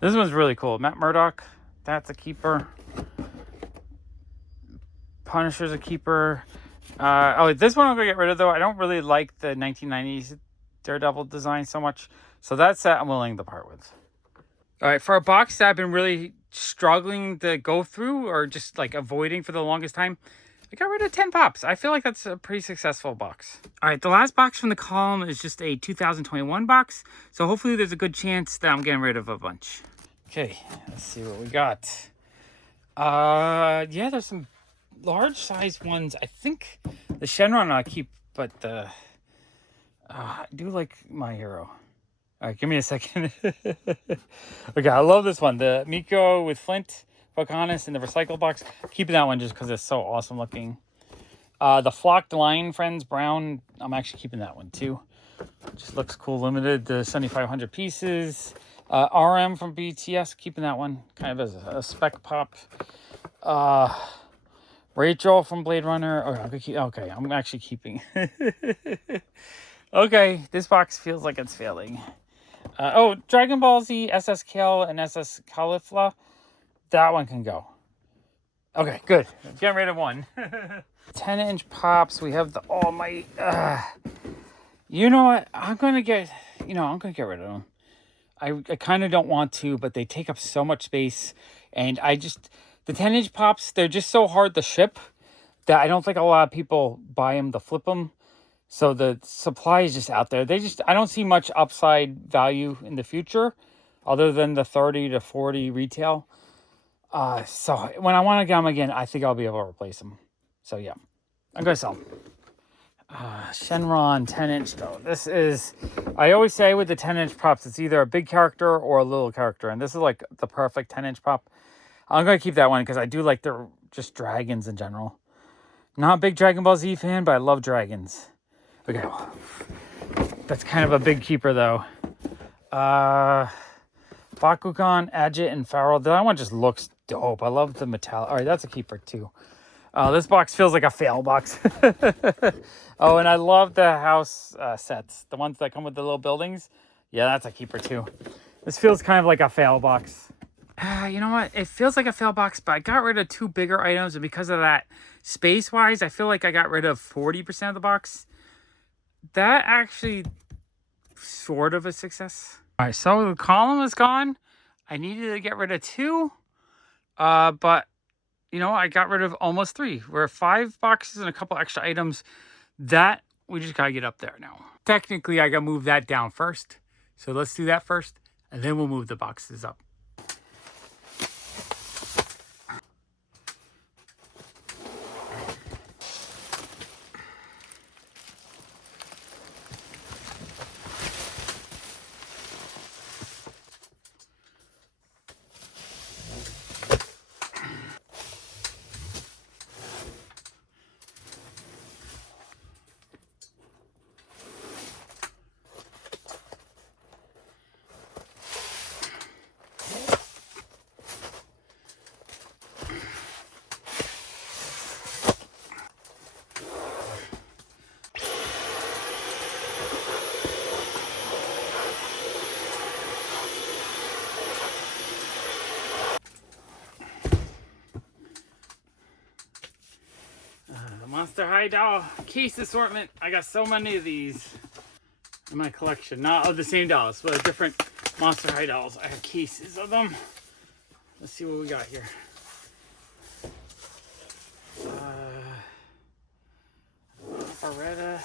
This one's really cool. Matt Murdock, that's a keeper. Punisher's a keeper. This one I'm going to get rid of, though. I don't really like the 1990s Daredevil design so much. So that set I'm willing to part with. All right, for a box that I've been really struggling to go through or just like avoiding for the longest time, I got rid of 10 pops. I feel like that's a pretty successful box. All right, the last box from the column is just a 2021 box. So hopefully there's a good chance that I'm getting rid of a bunch. Okay, let's see what we got. Yeah, there's some large size ones. I think the Shenron I'll keep, but I do like My Hero. All right, give me a second. Okay, I love this one. The Miko with Flint, Pocahontas in the recycle box. Keeping that one just because it's so awesome looking. The Flocked Lion Friends Brown, I'm actually keeping that one too. Just looks cool, limited to 7,500 pieces. RM from BTS, keeping that one kind of as a spec pop. Rachel from Blade Runner. Okay, I'm actually keeping. Okay, this box feels like it's failing. Dragon Ball Z, SS Kale, and SS Caulifla. That one can go. Okay, good. Getting rid of one. 10-inch pops. We have the All Might. You know what? I'm gonna get rid of them. I kind of don't want to, but they take up so much space, and the 10-inch pops, they're just so hard to ship that I don't think a lot of people buy them to flip them. So the supply is just out there. I don't see much upside value in the future other than the 30 to 40 retail. So when I want to get them again, I think I'll be able to replace them. So yeah, I'm going to sell them. Shenron 10-inch though. This is, I always say with the 10-inch pops, it's either a big character or a little character. And this is like the perfect 10-inch pop. I'm going to keep that one because I do like just dragons in general. Not a big Dragon Ball Z fan, but I love dragons. Okay, that's kind of a big keeper though. Bakugan, Agit, and Farrell. That one just looks dope. I love the metallic. All right, that's a keeper too. This box feels like a fail box. Oh, and I love the house sets. The ones that come with the little buildings. Yeah, that's a keeper too. This feels kind of like a fail box. You know what? It feels like a fail box, but I got rid of 2 bigger items. And because of that, space-wise, I feel like I got rid of 40% of the box. That actually sort of a success. All right, so the column is gone. I needed to get rid of 2. But, I got rid of almost 3. We're 5 boxes and a couple extra items. That, we just got to get up there now. Technically, I got to move that down first. So let's do that first, and then we'll move the boxes up. Monster High Doll case assortment. I got so many of these in my collection. Not of the same dolls, but different Monster High Dolls. I have cases of them. Let's see what we got here. Barretta.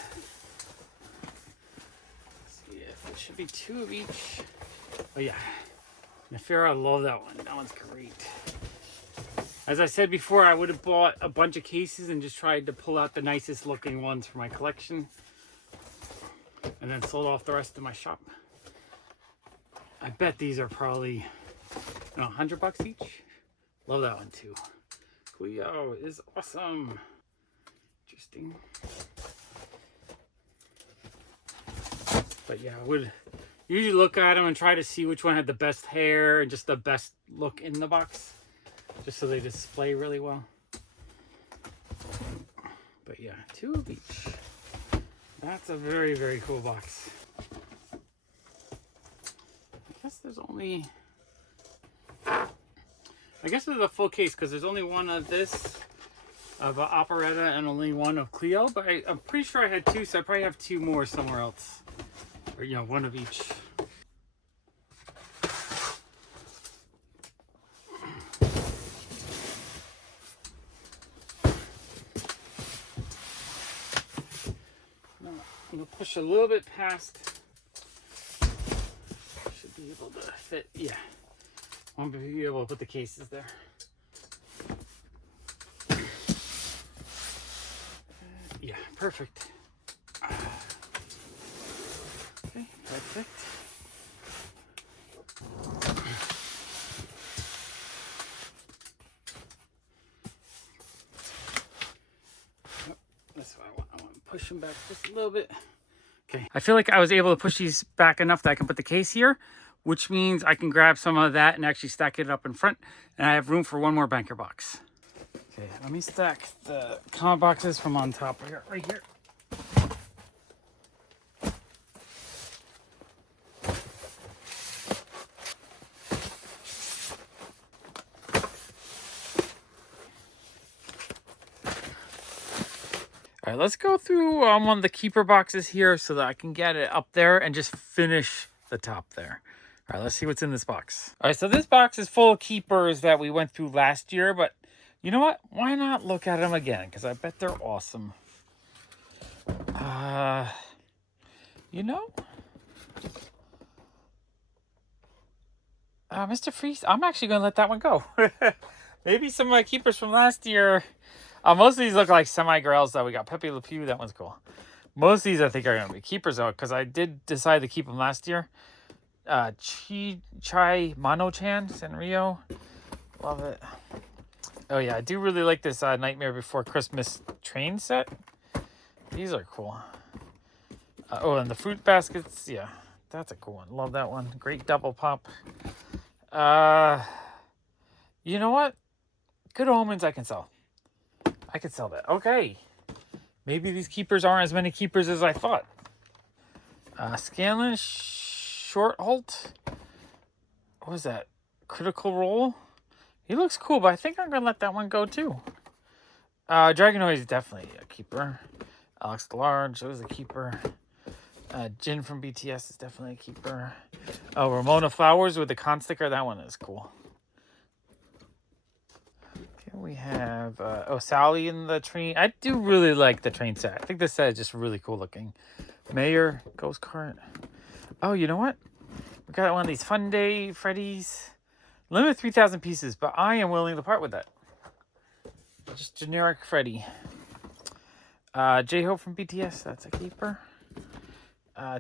Let's see if it should be 2 of each. Oh yeah. Nefera, I love that one. That one's great. As I said before, I would have bought a bunch of cases and just tried to pull out the nicest looking ones for my collection. And then sold off the rest of my shop. I bet these are probably $100 each. Love that one too. Cleo is awesome. Interesting. But yeah, I would usually look at them and try to see which one had the best hair and just the best look in the box. Just so they display really well. But yeah, 2 of each. That's a very, very cool box. I guess there's only... I guess there's a full case because there's only one of this, of Operetta, and only one of Cleo. But I'm pretty sure I had 2, so I probably have 2 more somewhere else. Or, you know, 1 of each. Now, I'm going to push a little bit past. Should be able to fit, yeah. I'll be able to put the cases there. Yeah, perfect. Okay, perfect. Oh, that's what I want. I want to push them back just a little bit. Okay. I feel like I was able to push these back enough that I can put the case here, which means I can grab some of that and actually stack it up in front, and I have room for 1 more banker box. Okay, let me stack the comic boxes from on top here, right here. All right, let's go through one of the keeper boxes here so that I can get it up there and just finish the top there. All right, let's see what's in this box. All right, so this box is full of keepers that we went through last year, but you know what? Why not look at them again? Because I bet they're awesome. You know, Mr. Freeze, I'm actually going to let that one go. Maybe some of my keepers from last year. Most of these look like semi-grails, though. We got Pepe Le Pew. That one's cool. Most of these, I think, are going to be keepers, though, because I did decide to keep them last year. Chai Mano-chan, Sanrio. Love it. Oh, yeah. I do really like this Nightmare Before Christmas train set. These are cool. Oh, and the fruit baskets. Yeah, that's a cool one. Love that one. Great double pop. You know what? Good Omens I can sell. I could sell that. Okay. Maybe these keepers aren't as many keepers as I thought. Scanlan Short Halt. What was that? Critical Role. He looks cool, but I think I'm going to let that one go too. Dragonoid is definitely a keeper. Alex Large was a keeper. Jin from BTS is definitely a keeper. Oh, Ramona Flowers with the con sticker. That one is cool. We have, Sally in the train. I do really like the train set. I think this set is just really cool looking. Mayor, Ghost Cart. Oh, you know what? We got one of these Fun Day Freddy's. Limit 3,000 pieces, but I am willing to part with that. Just generic Freddy. J-Hope from BTS, that's a keeper.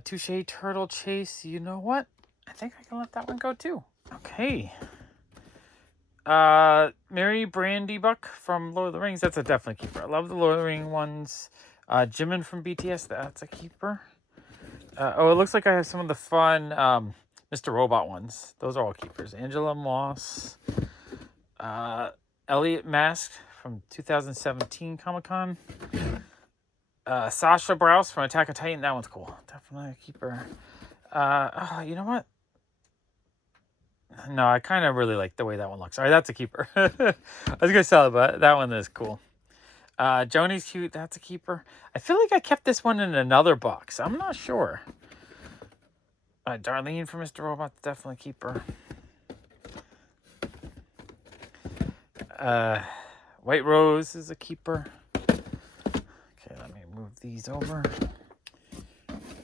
Touche Turtle Chase, you know what? I think I can let that one go too. Okay. Mary Brandy Buck from Lord of the Rings. That's a definite keeper. I love the Lord of the Rings ones. Jimin from BTS. That's a keeper. It looks like I have some of the fun Mr. Robot ones. Those are all keepers. Angela Moss. Elliot Mask from 2017 Comic-Con. Sasha Browse from Attack on Titan. That one's cool. Definitely a keeper. You know what? No, I kind of really like the way that one looks. All right, that's a keeper. I was going to sell it, but that one is cool. Joni's cute. That's a keeper. I feel like I kept this one in another box. I'm not sure. Darlene from Mr. Robot, definitely a keeper. White Rose is a keeper. Okay, let me move these over.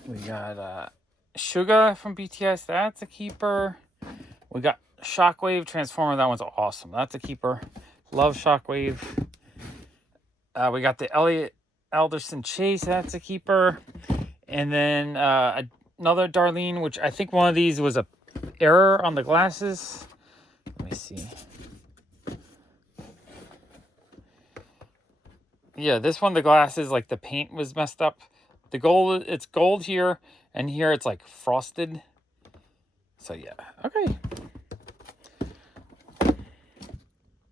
We got Suga from BTS. That's a keeper. We got Shockwave Transformer. That one's awesome. That's a keeper. Love Shockwave. We got the Elliot Alderson Chase. That's a keeper. And then another Darlene, which I think one of these was a error on the glasses. Let me see. Yeah, this one, the glasses, like the paint was messed up. The gold, it's gold here, and here it's like frosted. So yeah, okay.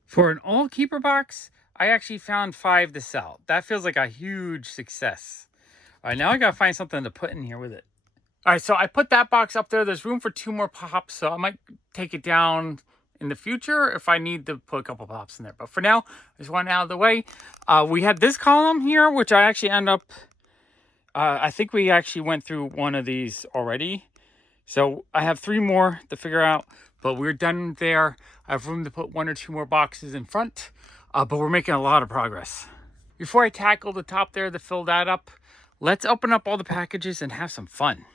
For an all keeper box, I actually found 5 to sell. That feels like a huge success. All right, now I gotta find something to put in here with it. All right, so I put that box up there. There's room for 2 more pops, so I might take it down in the future if I need to put a couple pops in there. But for now, I just want it out of the way. We had this column here, which I actually end up, I think we actually went through one of these already. So I have 3 more to figure out, but we're done there. I have room to put 1 or 2 more boxes in front, but we're making a lot of progress. Before I tackle the top there to fill that up, let's open up all the packages and have some fun.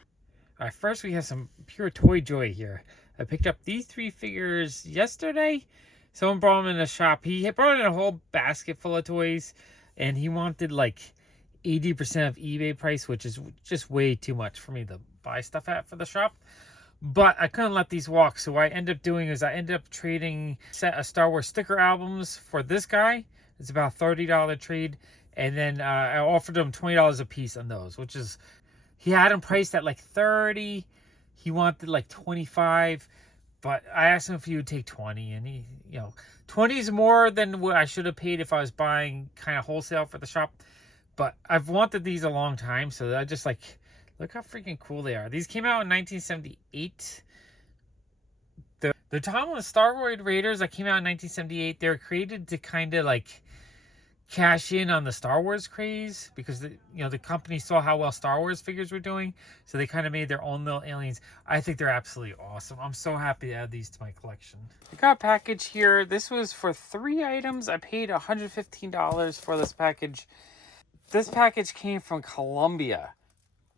All right, first we have some pure toy joy here. I picked up these 3 figures yesterday. Someone brought them in the shop. He brought in a whole basket full of toys, and he wanted like 80% of eBay price, which is just way too much for me to buy stuff at for the shop. But I couldn't let these walk, so what I ended up doing is I ended up trading a set of Star Wars sticker albums for this guy. It's about a $30 trade, and then I offered him $20 a piece on those, which is, he had them priced at like 30. He wanted like 25, but I asked him if he would take 20, and he, 20 is more than what I should have paid if I was buying kind of wholesale for the shop. But I've wanted these a long time, so I just like, look how freaking cool they are. These came out in 1978. The Tom and the Star Wars Raiders that came out in 1978, they were created to kind of like cash in on the Star Wars craze, because the company saw how well Star Wars figures were doing, so they kind of made their own little aliens. I think they're absolutely awesome. I'm so happy to add these to my collection. I got a package here. This was for 3 items. I paid $115 for this package. This package came from Colombia,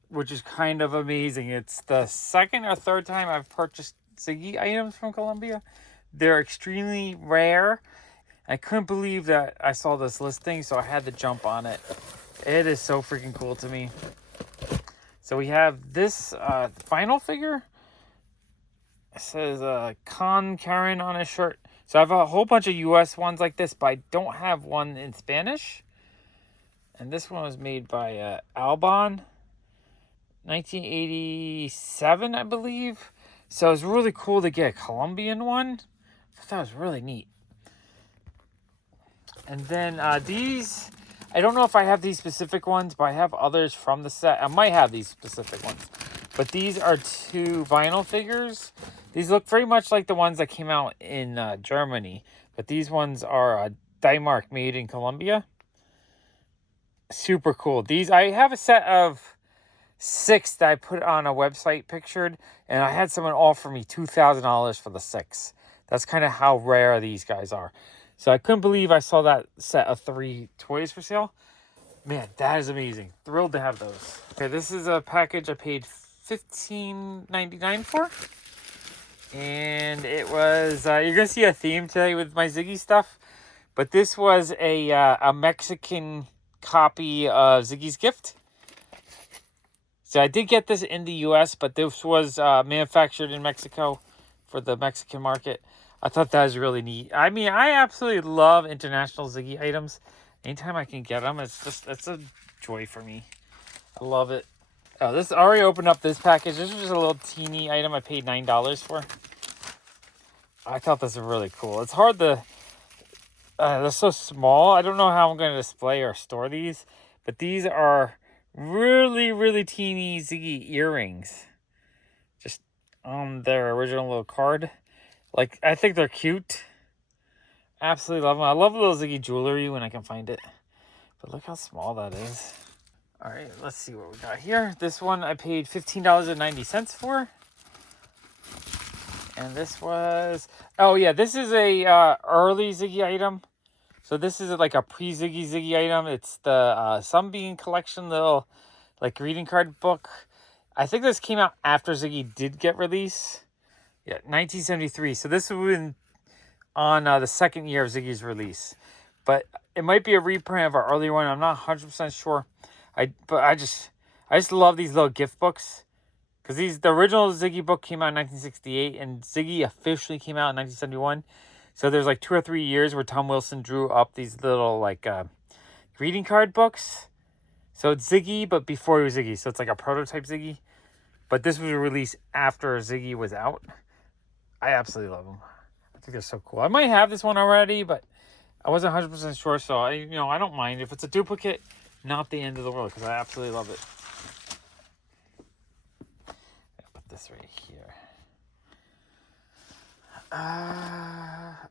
which is kind of amazing. It's the 2nd or 3rd time I've purchased Ziggy items from Colombia. They're extremely rare. I couldn't believe that I saw this listing, so I had to jump on it. It is so freaking cool to me. So we have this final figure. It says Con Karen on his shirt. So I have a whole bunch of US ones like this, but I don't have one in Spanish. And this one was made by Albon, 1987, I believe. So it was really cool to get a Colombian one. I thought that was really neat. And then these, I don't know if I have these specific ones, but I have others from the set. I might have these specific ones. But these are 2 vinyl figures. These look very much like the ones that came out in Germany. But these ones are Denmark, made in Colombia. Super cool. These, I have a set of 6 that I put on a website pictured, and I had someone offer me $2,000 for the 6. That's kind of how rare these guys are. So I couldn't believe I saw that set of 3 toys for sale. Man, that is amazing. Thrilled to have those. Okay, this is a package I paid $15.99 for. And it was, you're going to see a theme today with my Ziggy stuff. But this was a Mexican copy of Ziggy's Gift. So I did get this in the US, but this was manufactured in Mexico for the Mexican market. I thought that was really neat. I mean, I absolutely love international Ziggy items. Anytime I can get them, it's a joy for me. I love it. Oh, this already opened up this package. This was just a little teeny item I paid $9 for. I thought this was really cool. It's hard to... they're so small. I don't know how I'm going to display or store these. But these are really, really teeny Ziggy earrings. Just on their original little card. Like, I think they're cute. Absolutely love them. I love little Ziggy jewelry when I can find it. But look how small that is. All right, let's see what we got here. This one I paid $15.90 for. And this was... Oh, yeah, this is a early Ziggy item. So this is like a pre-Ziggy Ziggy item. It's the Sunbeam Collection little like greeting card book. I think this came out after Ziggy did get released. Yeah, 1973. So this would have been on the 2nd year of Ziggy's release. But it might be a reprint of our earlier one. I'm not 100% sure. But I just love these little gift books. Because the original Ziggy book came out in 1968. And Ziggy officially came out in 1971. So there's like 2 or 3 years where Tom Wilson drew up these little like greeting card books. So it's Ziggy, but before it was Ziggy. So it's like a prototype Ziggy. But this was released after Ziggy was out. I absolutely love them. I think they're so cool. I might have this one already, but I wasn't 100% sure, so I don't mind. If it's a duplicate, not the end of the world, because I absolutely love it. I'll put this right here.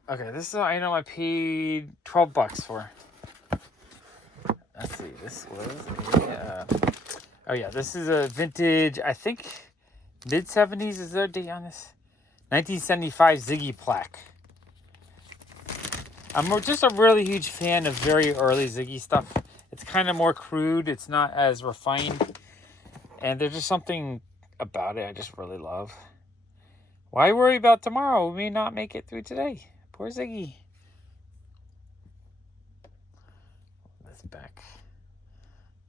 Okay, this is an item I paid $12 for. Let's see, this was oh yeah, this is a vintage, I think mid-70s, is there a date on this? 1975 Ziggy plaque. I'm just a really huge fan of very early Ziggy stuff. It's kind of more crude, it's not as refined, and there's just something about it I just really love. Why worry about tomorrow? We may not make it through today. Poor Ziggy. This back.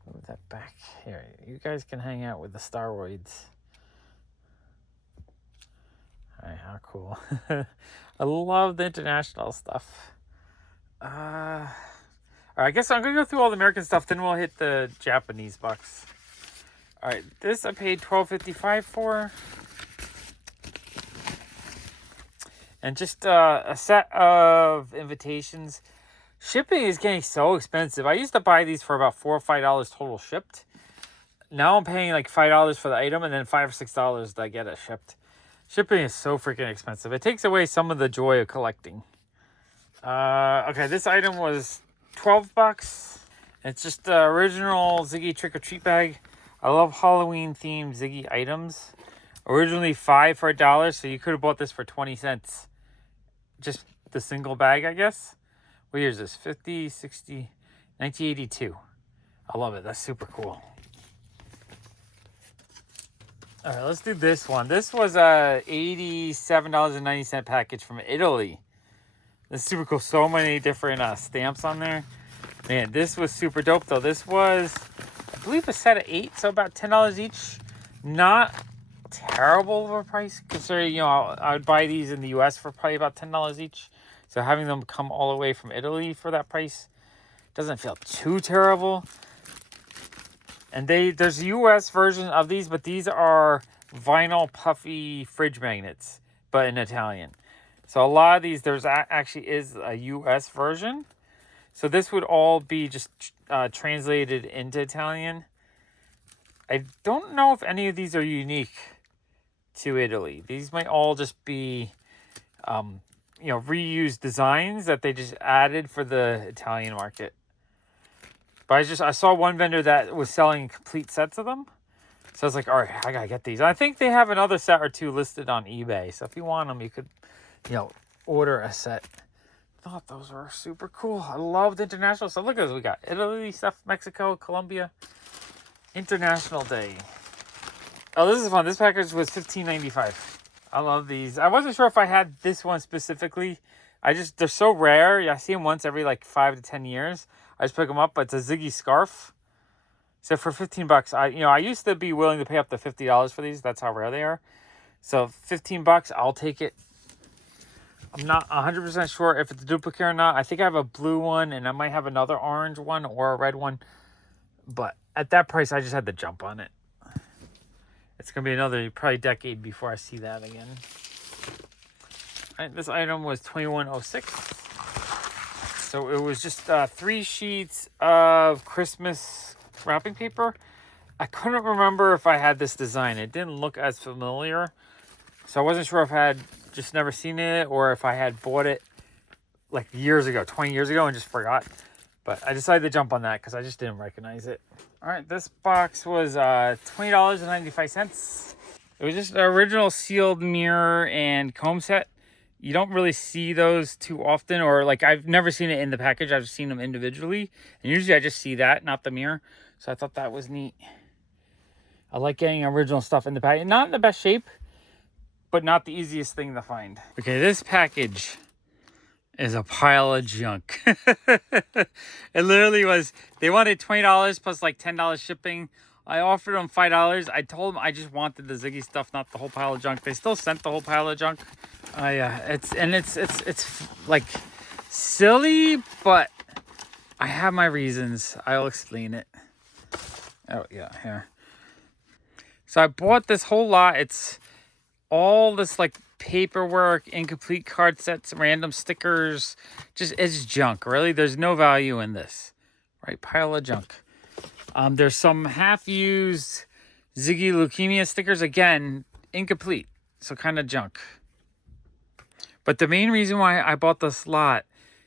Move that back. Here, you guys can hang out with the Staroids. Alright, how cool. I love the international stuff. Alright, I guess I'm going to go through all the American stuff, then we'll hit the Japanese box. Alright, this I paid $12.55 for. And just a set of invitations. Shipping is getting so expensive. I used to buy these for about $4 or $5 total shipped. Now I'm paying like $5 for the item and then $5 or $6 to get it shipped. Shipping is so freaking expensive. It takes away some of the joy of collecting. Okay, this item was $12. It's just the original Ziggy Trick or Treat bag. I love Halloween themed Ziggy items. Originally $5 for $1, so you could have bought this for 20 cents. Just the single bag, I guess. What year is this? 50, 60, 1982. I love it. That's super cool. All right, let's do this one. This was a $87.90 package from Italy. This is super cool. So many different stamps on there. Man, this was super dope, though. This was, I believe, a set of 8, so about $10 each. Not terrible of a price, considering, I would buy these in the US for probably about $10 each. So having them come all the way from Italy for that price doesn't feel too terrible. And there's a US version of these, but these are vinyl puffy fridge magnets, but in Italian. So a lot of these, there's actually is a US version. So this would all be just translated into Italian. I don't know if any of these are unique to Italy. These might all just be, reused designs that they just added for the Italian market. But I saw one vendor that was selling complete sets of them. So I was like, all right, I gotta get these. I think they have another set or two listed on eBay. So if you want them, you could, order a set. I thought those were super cool. I love the international stuff. Look at this. We got Italy stuff, Mexico, Colombia. International Day. Oh, this is fun. This package was $15.95. I love these. I wasn't sure if I had this one specifically. They're so rare. I see them once every like 5 to 10 years. I just pick them up, but it's a Ziggy scarf. So for $15, I used to be willing to pay up to $50 for these. That's how rare they are. So $15, I'll take it. I'm not 100% sure if it's a duplicate or not. I think I have a blue one, and I might have another orange one or a red one. But at that price, I just had to jump on it. It's going to be another probably decade before I see that again. All right, this item was $21.06. So it was just 3 sheets of Christmas wrapping paper. I couldn't remember if I had this design. It didn't look as familiar. So I wasn't sure if I had just never seen it or if I had bought it like years ago, 20 years ago, and just forgot. But I decided to jump on that because I just didn't recognize it. All right, this box was $20.95. It was just an original sealed mirror and comb set. You don't really see those too often, or like I've never seen it in the package. I've seen them individually. And usually I just see that, not the mirror. So I thought that was neat. I like getting original stuff in the package. Not in the best shape, but not the easiest thing to find. Okay, this package is a pile of junk. It literally was, they wanted $20 plus like $10 shipping. I offered them $5. I told them I just wanted the Ziggy stuff, not the whole pile of junk. They still sent the whole pile of junk. It's like silly, but I have my reasons. I'll explain it. Oh yeah, here. So I bought this whole lot. It's all this like paperwork, incomplete card sets, random stickers. Just, it's junk, really. There's no value in this. Right? Pile of junk. There's some half-used Ziggy Leukemia stickers. Again, incomplete. So kind of junk. But the main reason why I bought this lot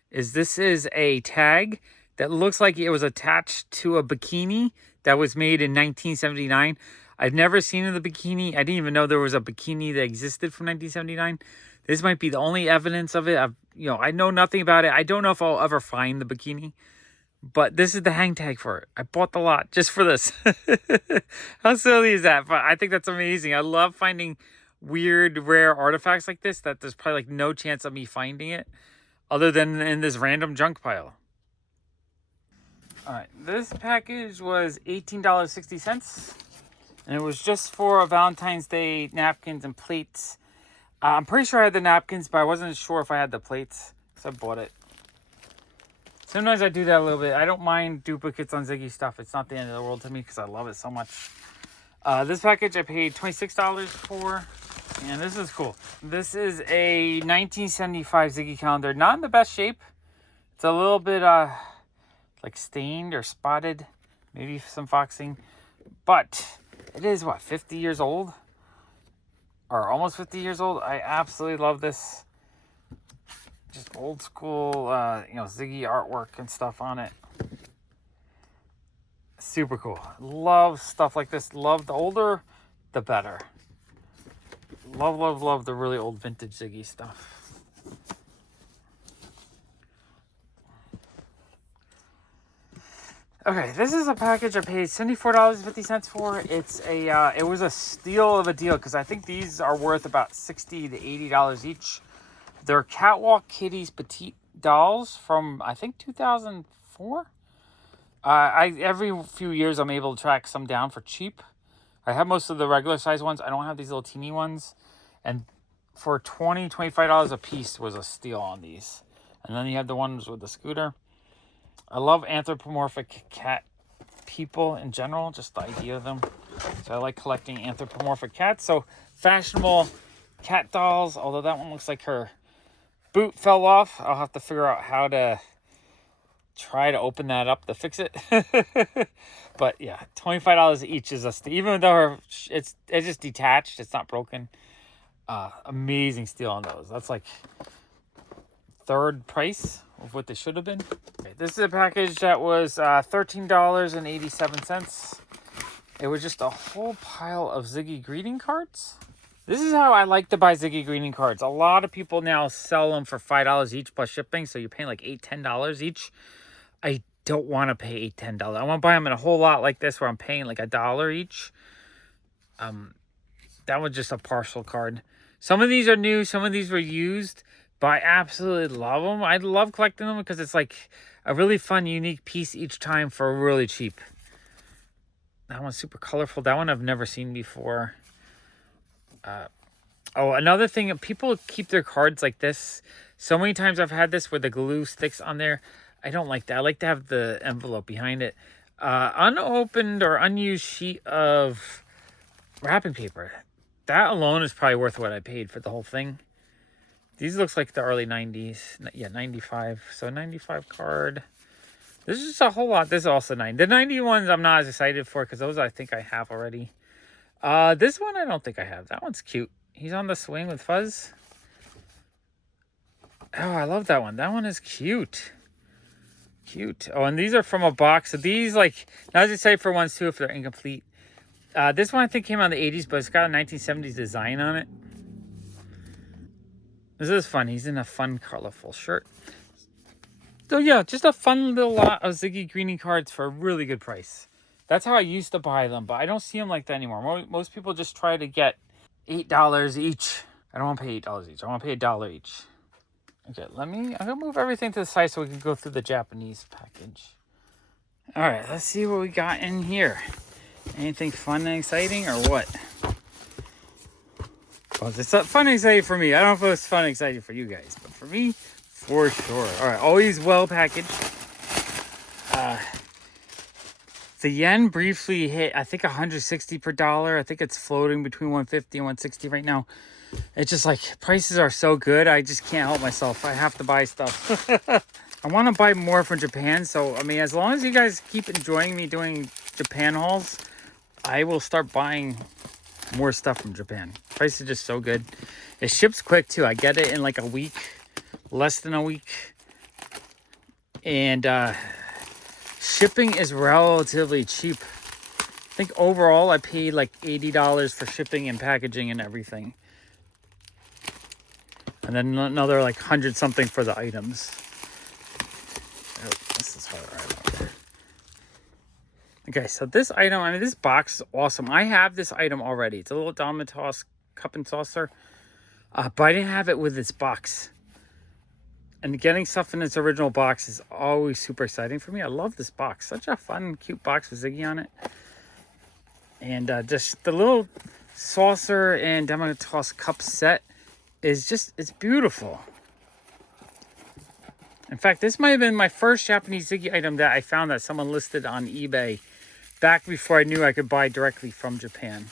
is this is a tag that looks like it was attached to a bikini that was made in 1979. I've never seen the bikini. I didn't even know there was a bikini that existed from 1979. This might be the only evidence of it. I know nothing about it. I don't know if I'll ever find the bikini. But this is the hang tag for it. I bought the lot just for this. How silly is that? But I think that's amazing. I love finding weird, rare artifacts like this that there's probably like no chance of me finding it other than in this random junk pile. All right, this package was $18.60. And it was just for a Valentine's Day napkins and plates. I'm pretty sure I had the napkins, but I wasn't sure if I had the plates. So I bought it. Sometimes I do that a little bit. I don't mind duplicates on Ziggy stuff. It's not the end of the world to me because I love it so much. This package I paid $26 for. And this is cool. This is a 1975 Ziggy calendar. Not in the best shape. It's a little bit like stained or spotted. Maybe some foxing. But it is, 50 years old? Or almost 50 years old. I absolutely love this. Just old school, Ziggy artwork and stuff on it. Super cool. Love stuff like this. Love the older, the better. Love, love, love the really old vintage Ziggy stuff. Okay, this is a package I paid $74.50 for. It was a steal of a deal because I think these are worth about $60 to $80 each. They're Catwalk Kitties Petite dolls from, I think, 2004. Every few years I'm able to track some down for cheap. I have most of the regular size ones. I don't have these little teeny ones. And for $20, $25 a piece was a steal on these. And then you have the ones with the scooter. I love anthropomorphic cat people in general, just the idea of them. So I like collecting anthropomorphic cats. So fashionable cat dolls, although that one looks like her boot fell off. I'll have to figure out how to try to open that up to fix it. But yeah, $25 each is a steal. Even though it's just detached, it's not broken. Amazing steal on those. That's like third price of what they should have been. Okay, this is a package that was $13.87. It was just a whole pile of Ziggy greeting cards. This is how I like to buy Ziggy greeting cards. A lot of people now sell them for $5 each plus shipping, so you're paying like $8, $10 each. I don't want to pay $8, $10. I want to buy them in a whole lot like this where I'm paying like $1 each. That was just a partial card. Some of these are new, some of these were used, but I absolutely love them. I love collecting them because it's like a really fun, unique piece each time for really cheap. That one's super colorful. That one I've never seen before. Another thing, people keep their cards like this. So many times I've had this where the glue sticks on there. I don't like that. I like to have the envelope behind it. Unopened or unused sheet of wrapping paper. That alone is probably worth what I paid for the whole thing. These looks like the early 90s. Yeah, 95. So 95 card. This is just a whole lot. This is also 9. The 90 ones I'm not as excited for because those I think I have already. This one I don't think I have. That one's cute. He's on the swing with Fuzz. Oh, I love that one. That one is cute. Cute. Oh, and these are from a box. So these, like, now I just say for ones too if they're incomplete. This one I think came out in the 80s, but it's got a 1970s design on it. This is fun. He's in a fun, colorful shirt. So yeah, just a fun little lot of Ziggy greeting cards for a really good price. That's how I used to buy them, but I don't see them like that anymore. Most people just try to get $8 each. I don't want to pay $8 each. I want to pay $1 each. Okay, I'm gonna move everything to the side so we can go through the Japanese package. All right, let's see what we got in here. Anything fun and exciting or what? Well, it's fun and exciting for me. I don't know if it was fun and exciting for you guys, but for me, for sure. All right, always well packaged. The yen briefly hit, I think, 160 per dollar. I think it's floating between 150 and 160 right now. It's just like prices are so good. I just can't help myself. I have to buy stuff. I want to buy more from Japan. So, I mean, as long as you guys keep enjoying me doing Japan hauls, I will start buying more stuff from Japan. Price is just so good. It ships quick too. I get it in like a week, less than a week. And shipping is relatively cheap. I think overall I paid like $80 for shipping and packaging and everything. And then another like 100 something for the items. Oh, this is hard. Right. Okay, so this item, I mean, this box is awesome. I have this item already. It's a little Damatos cup and saucer. But I didn't have it with this box. And getting stuff in its original box is always super exciting for me. I love this box. Such a fun, cute box with Ziggy on it. And just the little saucer and Damatos cup set is just, it's beautiful. In fact, this might have been my first Japanese Ziggy item that I found that someone listed on eBay back before I knew I could buy directly from Japan.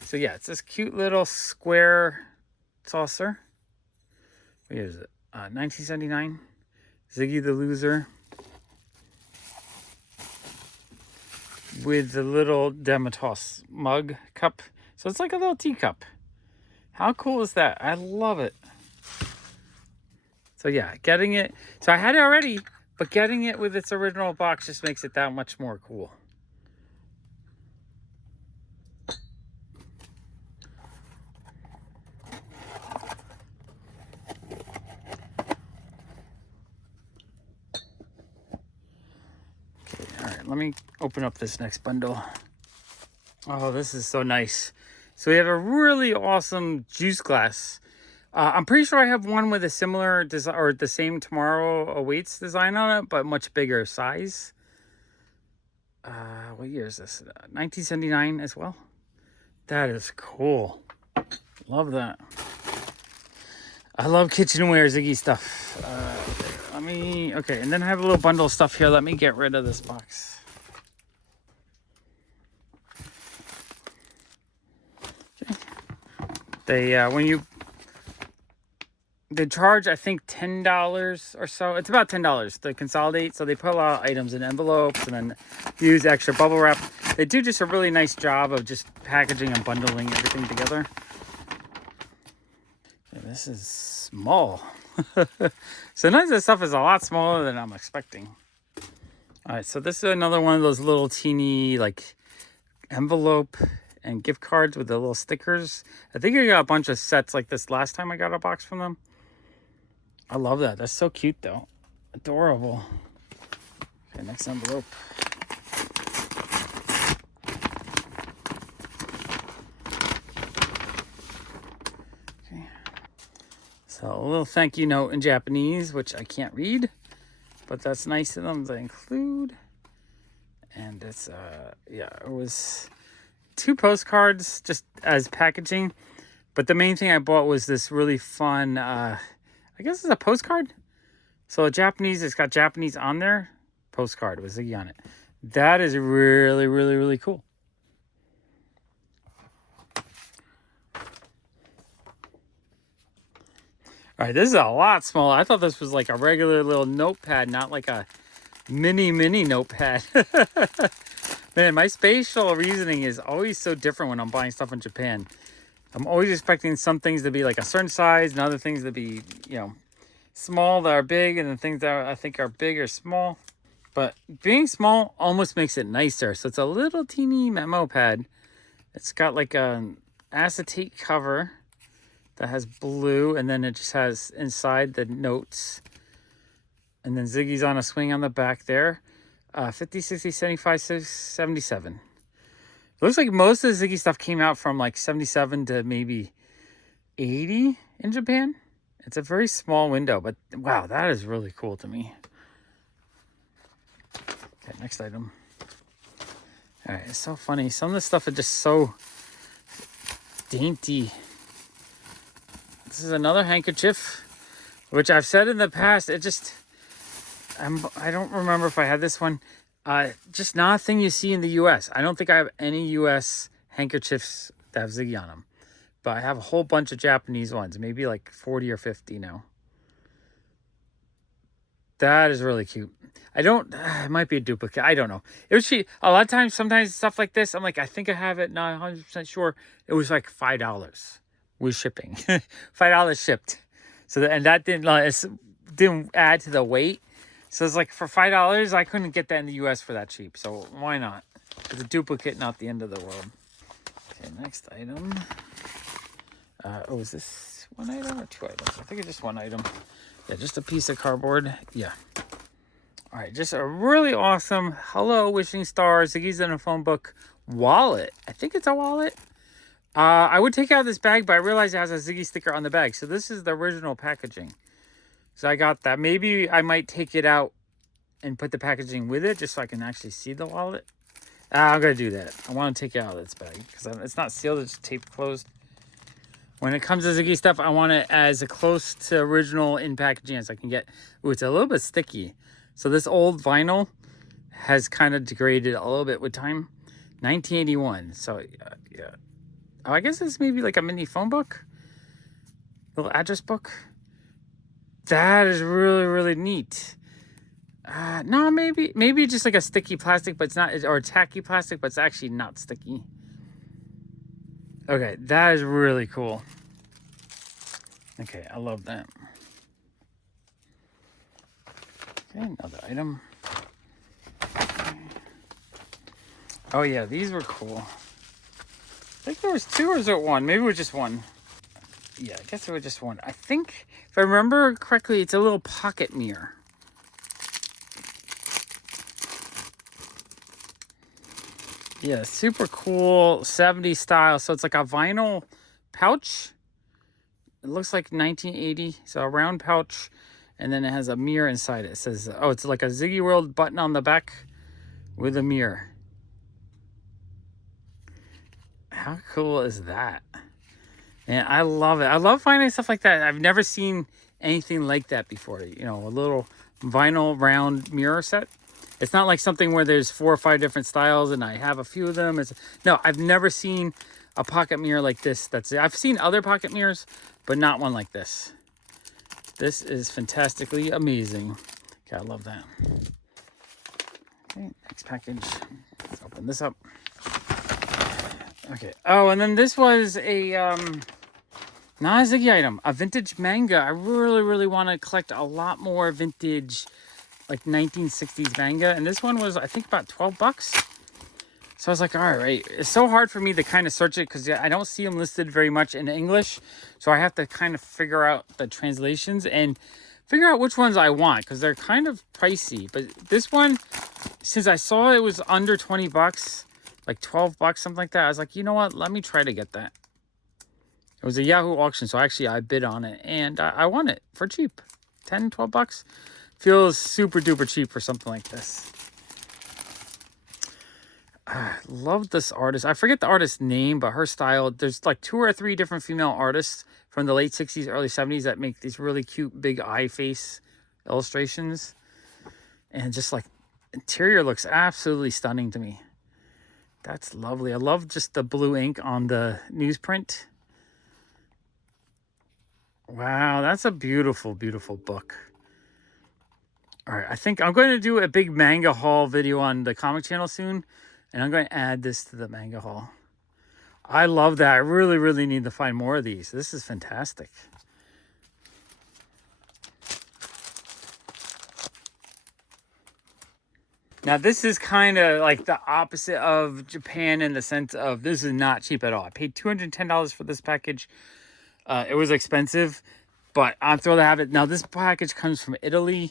So yeah, it's this cute little square saucer. What is it? 1979. Ziggy the Loser. With the little Damatos mug cup. So it's like a little teacup. How cool is that? I love it. So yeah, getting it. So I had it already, but getting it with its original box just makes it that much more cool. Okay, all right, let me open up this next bundle. Oh, this is so nice. So we have a really awesome juice glass. I'm pretty sure I have one with a similar design or the same Tomorrow Awaits design on it, but much bigger size. What year is this? 1979 as well. That is cool. Love that. I love kitchenware Ziggy stuff. Okay, and then I have a little bundle of stuff here. Let me get rid of this box. Okay. They charge, I think, $10 or so. It's about $10 to consolidate. So they put a lot of items in envelopes and then use extra bubble wrap. They do just a really nice job of just packaging and bundling everything together. Okay, this is small. Sometimes this stuff is a lot smaller than I'm expecting. All right, so this is another one of those little teeny like envelope and gift cards with the little stickers. I think I got a bunch of sets like this last time I got a box from them. I love that. That's so cute though. Adorable. Okay, next envelope. Okay. So a little thank you note in Japanese, which I can't read, but that's nice of them to include. And it's yeah, it was 2 postcards just as packaging, but the main thing I bought was this really fun I guess it's a postcard. So it's got Japanese on there. Postcard with Ziggy on it. That is really, really, really cool. All right, this is a lot smaller. I thought this was like a regular little notepad, not like a mini notepad. Man, my spatial reasoning is always so different when I'm buying stuff in Japan. I'm always expecting some things to be like a certain size and other things to be, you know, small that are big, and the things that I think are big or small. But being small almost makes it nicer. So it's a little teeny memo pad. It's got like an acetate cover that has blue, and then it just has inside the notes. And then Ziggy's on a swing on the back there. 50, 60, 75, 77. It looks like most of the Ziggy stuff came out from like 77 to maybe 80 in Japan. It's a very small window, but wow, that is really cool to me. Okay, next item. All right, it's so funny. Some of the stuff is just so dainty. This is another handkerchief, which I've said in the past. I don't remember if I had this one. Just not a thing you see in the U.S. I don't think I have any U.S. handkerchiefs that have Ziggy on them. but I have a whole bunch of Japanese ones, maybe like 40 or 50 now. That is really cute. I don't, it might be a duplicate. I don't know. It was cheap. A lot of times, sometimes stuff like this, I'm like, I think I have it, not 100% sure. It was like $5 with shipping. $5 shipped. So, and that didn't add to the weight. So it's like for $5, I couldn't get that in the US for that cheap. So why not? It's a duplicate, not the end of the world. Okay, next item. Oh, is this one item or two items? I think it's just one item. Yeah, just a piece of cardboard. Yeah. All right, just a really awesome Hello Wishing Stars Ziggy's in a phone book wallet. I think it's a wallet. I would take out this bag, but I realized it has a Ziggy sticker on the bag. So this is the original packaging. So I got that. Maybe I might take it out and put the packaging with it just so I can actually see the wallet. I'm going to do that. I want to take it out of this bag because it's not sealed. It's taped closed. When it comes to Ziggy stuff, I want it as close to original in packaging as I can get. Ooh, it's a little bit sticky. So this old vinyl has kind of degraded a little bit with time. 1981. So, yeah. Oh, I guess this may be like a mini phone book. Little address book. That is really, really neat. No, maybe just like a sticky plastic, but it's not, or tacky plastic, but it's actually not sticky. Okay, that is really cool. Okay, I love that. Okay, another item. Okay. Oh yeah, these were cool. I think there was two or was it one? Maybe it was just one. Yeah, I guess it was just one. I think, if I remember correctly, it's a little pocket mirror. Yeah, super cool 70s style. So it's like a vinyl pouch. It looks like 1980. So a round pouch. And then it has a mirror inside it. It says, oh, it's like a Ziggy World button on the back with a mirror. How cool is that? And I love it. I love finding stuff like that. I've never seen anything like that before. You know, a little vinyl round mirror set. It's not like something where there's 4 or 5 different styles and I have a few of them. No, I've never seen a pocket mirror like this. I've seen other pocket mirrors, but not one like this. This is fantastically amazing. Okay, I love that. Okay, next package. Let's open this up. Okay. Oh, and then this was a not a Ziggy item, a vintage manga. I really, really want to collect a lot more vintage, like 1960s manga. And this one was, I think, about $12. So I was like, all right. It's so hard for me to kind of search it because I don't see them listed very much in English. So I have to kind of figure out the translations and figure out which ones I want because they're kind of pricey. But this one, since I saw it was under $20, like $12, something like that, I was like, you know what? Let me try to get that. It was a Yahoo auction, so actually I bid on it and I won it for cheap. $10-12. Feels super duper cheap for something like this. I love this artist. I forget the artist's name, but her style, there's like 2 or 3 different female artists from the late 60s, early 70s that make these really cute big eye face illustrations. And just like interior looks absolutely stunning to me. That's lovely. I love just the blue ink on the newsprint. Wow, that's a beautiful, beautiful book. All right, I think I'm going to do a big manga haul video on the comic channel soon. And I'm going to add this to the manga haul. I love that. I really, really need to find more of these. This is fantastic. Now, this is kind of like the opposite of Japan in the sense of this is not cheap at all. I paid $210 for this package. It was expensive, but I'm thrilled to have it. Now, this package comes from Italy.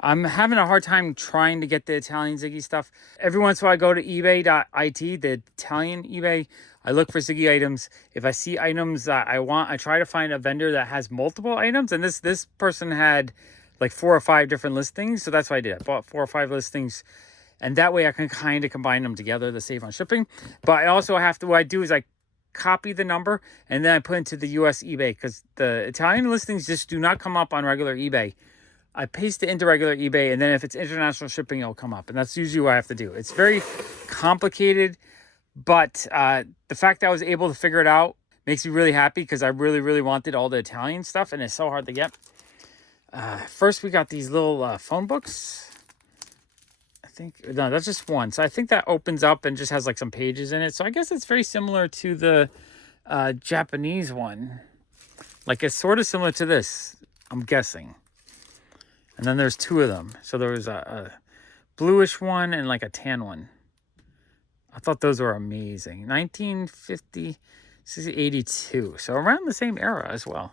I'm having a hard time trying to get the Italian Ziggy stuff. Every once in a while, I go to ebay.it, the Italian eBay. I look for Ziggy items. If I see items that I want, I try to find a vendor that has multiple items. And this person had like 4 or 5 different listings. So that's what I did. I bought 4 or 5 listings. And that way I can kind of combine them together to save on shipping. But I also have to, what I do is I copy the number and then I put into the US eBay because the Italian listings just do not come up on regular eBay. I paste it into regular eBay, and then if it's international shipping, it'll come up. And that's usually what I have to do. It's very complicated, but the fact that I was able to figure it out Makes me really happy because I really, really wanted all the Italian stuff, and it's so hard to get. First, we got these little phone books. I think, no, that's just one. So I think that opens up and just has like some pages in it. So I guess it's very similar to the Japanese one. Like it's sort of similar to this, I'm guessing. And then there's two of them. So there was a bluish one and like a tan one. I thought those were amazing. 1950, 82. So around the same era as well.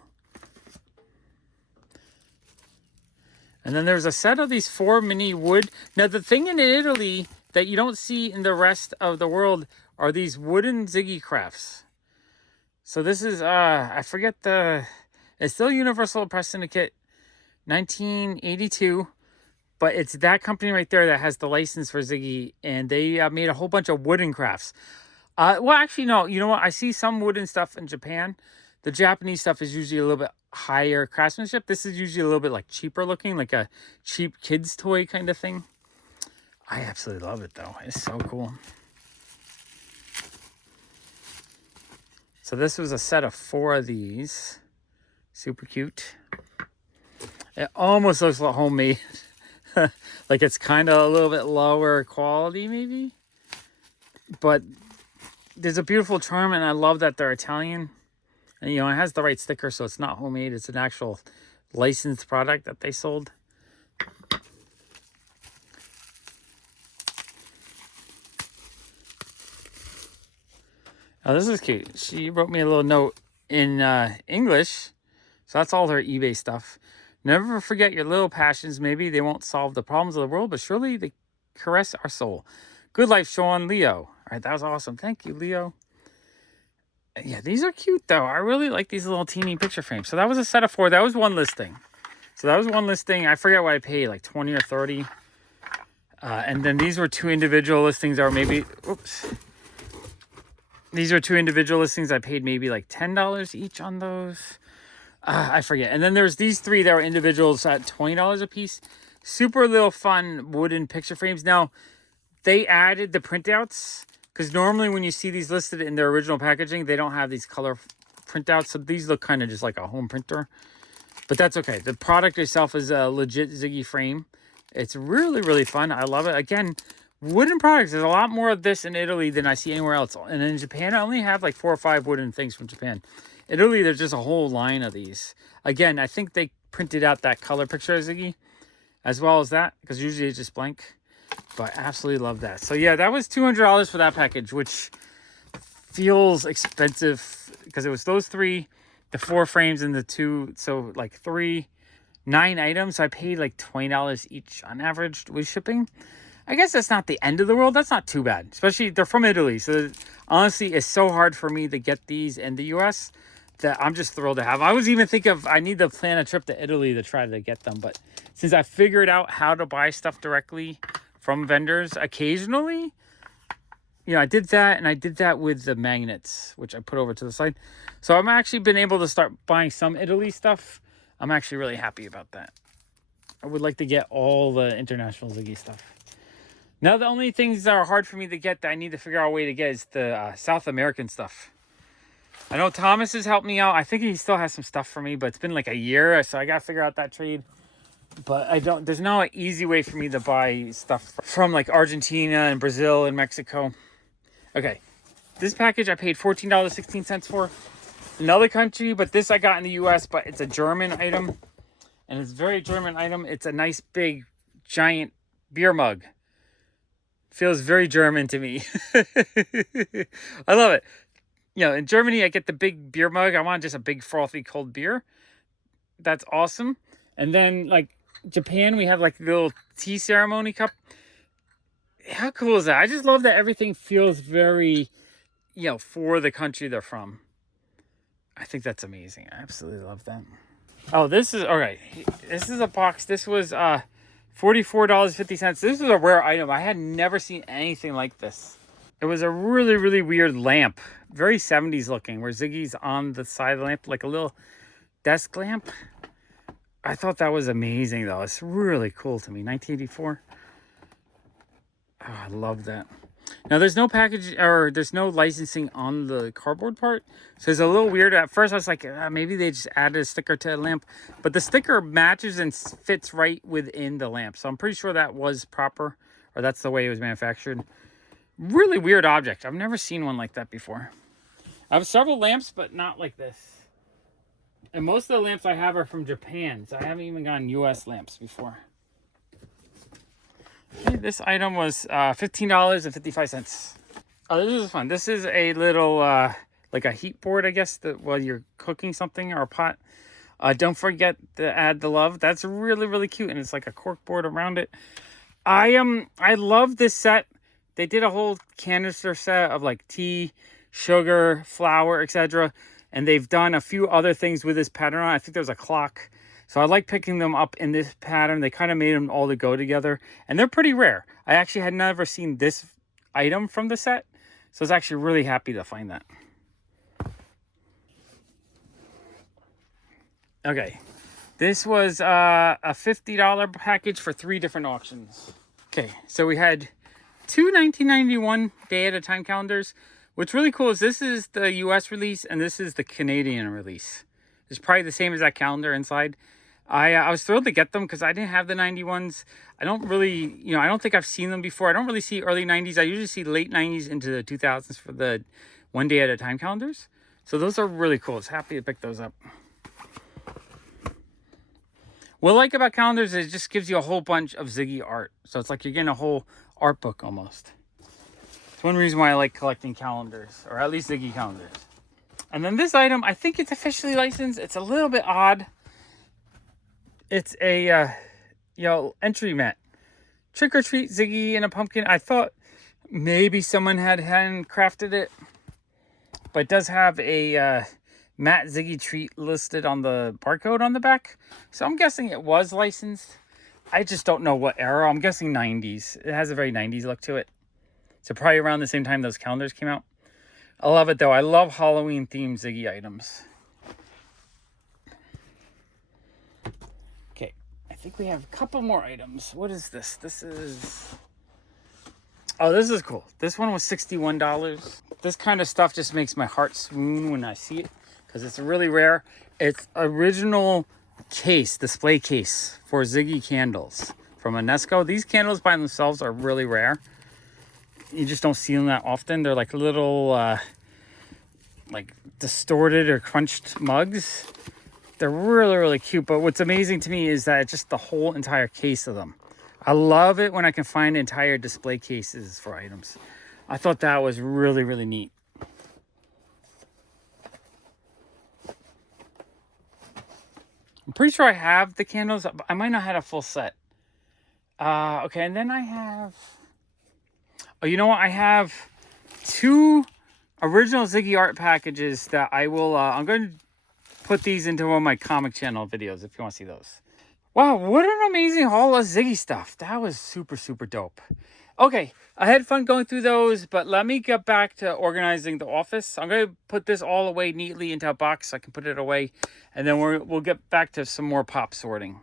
And then there's a set of these 4 mini wood. Now, the thing in Italy that you don't see in the rest of the world are these wooden Ziggy crafts. So this is, I forget it's still Universal Press Syndicate, 1982. But it's that company right there that has the license for Ziggy. And they made a whole bunch of wooden crafts. Well, actually, no. You know what? I see some wooden stuff in Japan. The Japanese stuff is usually a little bit higher craftsmanship. This is usually a little bit like cheaper looking, like a cheap kid's toy kind of thing. I absolutely love it though. It's so cool. So this was a set of 4 of these. Super cute. It almost looks like homemade. Like it's kind of a little bit lower quality maybe. But there's a beautiful charm, and I love that they're Italian. And, you know, it has the right sticker, so it's not homemade. It's an actual licensed product that they sold. Oh, this is cute. She wrote me a little note in English. So that's all her eBay stuff. Never forget your little passions. Maybe they won't solve the problems of the world, but surely they caress our soul. Good life, Sean. Leo. All right, that was awesome. Thank you, Leo. Yeah, these are cute, though. I really like these little teeny picture frames. So that was a set of 4. That was one listing. So that was one listing. I forget what I paid, like 20 or 30. And then these were 2 individual listings, or maybe, oops. These are 2 individual listings. I paid maybe like $10 each on those. I forget. And then there's these 3 that were individuals at $20 a piece. Super little fun wooden picture frames. Now, they added the printouts. Because normally when you see these listed in their original packaging, they don't have these color printouts. So these look kind of just like a home printer. But that's okay. The product itself is a legit Ziggy frame. It's really, really fun. I love it. Again, wooden products. There's a lot more of this in Italy than I see anywhere else. And in Japan, I only have like 4 or 5 wooden things from Japan. Italy, there's just a whole line of these. Again, I think they printed out that color picture of Ziggy as well as that. Because usually it's just blank. But I absolutely love that. So yeah, that was $200 for that package, which feels expensive because it was those 3, the 4 frames and the 2. So like 9 items. So I paid like $20 each on average with shipping. I guess that's not the end of the world. That's not too bad. Especially they're from Italy. So honestly, it's so hard for me to get these in the US that I'm just thrilled to have. I was even thinking of, I need to plan a trip to Italy to try to get them. But since I figured out how to buy stuff directly from vendors occasionally, you know, I did that, and I did that with the magnets, which I put over to the side. So I'm actually been able to start buying some Italy stuff. I'm actually really happy about that. I would like to get all the international Ziggy stuff. Now, the only things that are hard for me to get that I need to figure out a way to get is the South American stuff. I know Thomas has helped me out. I think he still has some stuff for me, but it's been like a year, so I got to figure out that trade. But there's no easy way for me to buy stuff from like Argentina and Brazil and Mexico. Okay, this package I paid $14.16 for. Another country, but this I got in the US, but it's a German item. And it's a very German item. It's a nice big giant beer mug. Feels very German to me. I love it. You know, in Germany I get the big beer mug. I want just a big frothy cold beer. That's awesome. And then like Japan, we have like a little tea ceremony cup. How cool is that? I just love that everything feels very, you know, for the country they're from. I think that's amazing. I absolutely love that. Oh, this is, all right. This is a box. This was $44.50. This is a rare item. I had never seen anything like this. It was a really, really weird lamp. Very 70s looking, where Ziggy's on the side of the lamp, like a little desk lamp. I thought that was amazing, though. It's really cool to me. 1984. Oh, I love that. Now there's no package or there's no licensing on the cardboard part. So it's a little weird. At first I was like, maybe they just added a sticker to the lamp. But the sticker matches and fits right within the lamp. So I'm pretty sure that was proper, or that's the way it was manufactured. Really weird object. I've never seen one like that before. I have several lamps, but not like this. And most of the lamps I have are from Japan. So I haven't even gotten US lamps before. Okay, this item was $15.55. Oh, this is fun. This is a little, like a heat board, I guess, that while you're cooking something or a pot. Don't forget to add the love. That's really, really cute. And it's like a cork board around it. I love this set. They did a whole canister set of like tea, sugar, flour, etc. And they've done a few other things with this pattern on. I think there's a clock. So I like picking them up in this pattern. They kind of made them all to go together. And they're pretty rare. I actually had never seen this item from the set. So I was actually really happy to find that. Okay. This was a $50 package for 3 different auctions. Okay. So we had 2 1991 day at a time calendars. What's really cool is this is the US release and this is the Canadian release. It's probably the same as that calendar inside. I was thrilled to get them because I didn't have the 91s. I don't really, I don't think I've seen them before. I don't really see early 90s. I usually see late 90s into the 2000s for the 1 day at a time calendars. So those are really cool. I was happy to pick those up. What I like about calendars is it just gives you a whole bunch of Ziggy art. So it's like you're getting a whole art book almost. It's one reason why I like collecting calendars, or at least Ziggy calendars. And then this item, I think it's officially licensed. It's a little bit odd. It's a, entry mat. Trick or treat Ziggy in a pumpkin. I thought maybe someone had handcrafted it. But it does have a matte Ziggy treat listed on the barcode on the back. So I'm guessing it was licensed. I just don't know what era. I'm guessing 90s. It has a very 90s look to it. So probably around the same time those calendars came out. I love it though. I love Halloween themed Ziggy items. I think we have a couple more items. What is this? This is cool. This one was $61. This kind of stuff just makes my heart swoon when I see it because it's really rare. It's original case, display case for Ziggy candles from Unesco. These candles by themselves are really rare. You just don't see them that often. They're like little like distorted or crunched mugs. They're really, really cute. But what's amazing to me is that just the whole entire case of them. I love it when I can find entire display cases for items. I thought that was really, really neat. I'm pretty sure I have the candles. I might not have a full set. Okay, and then I have... Oh, you know what? I have 2 original Ziggy art packages that I will... I'm going to put these into one of my comic channel videos if you want to see those. Wow, what an amazing haul of Ziggy stuff. That was super, super dope. Okay, I had fun going through those, but let me get back to organizing the office. I'm going to put this all away neatly into a box so I can put it away, and then we'll get back to some more pop sorting.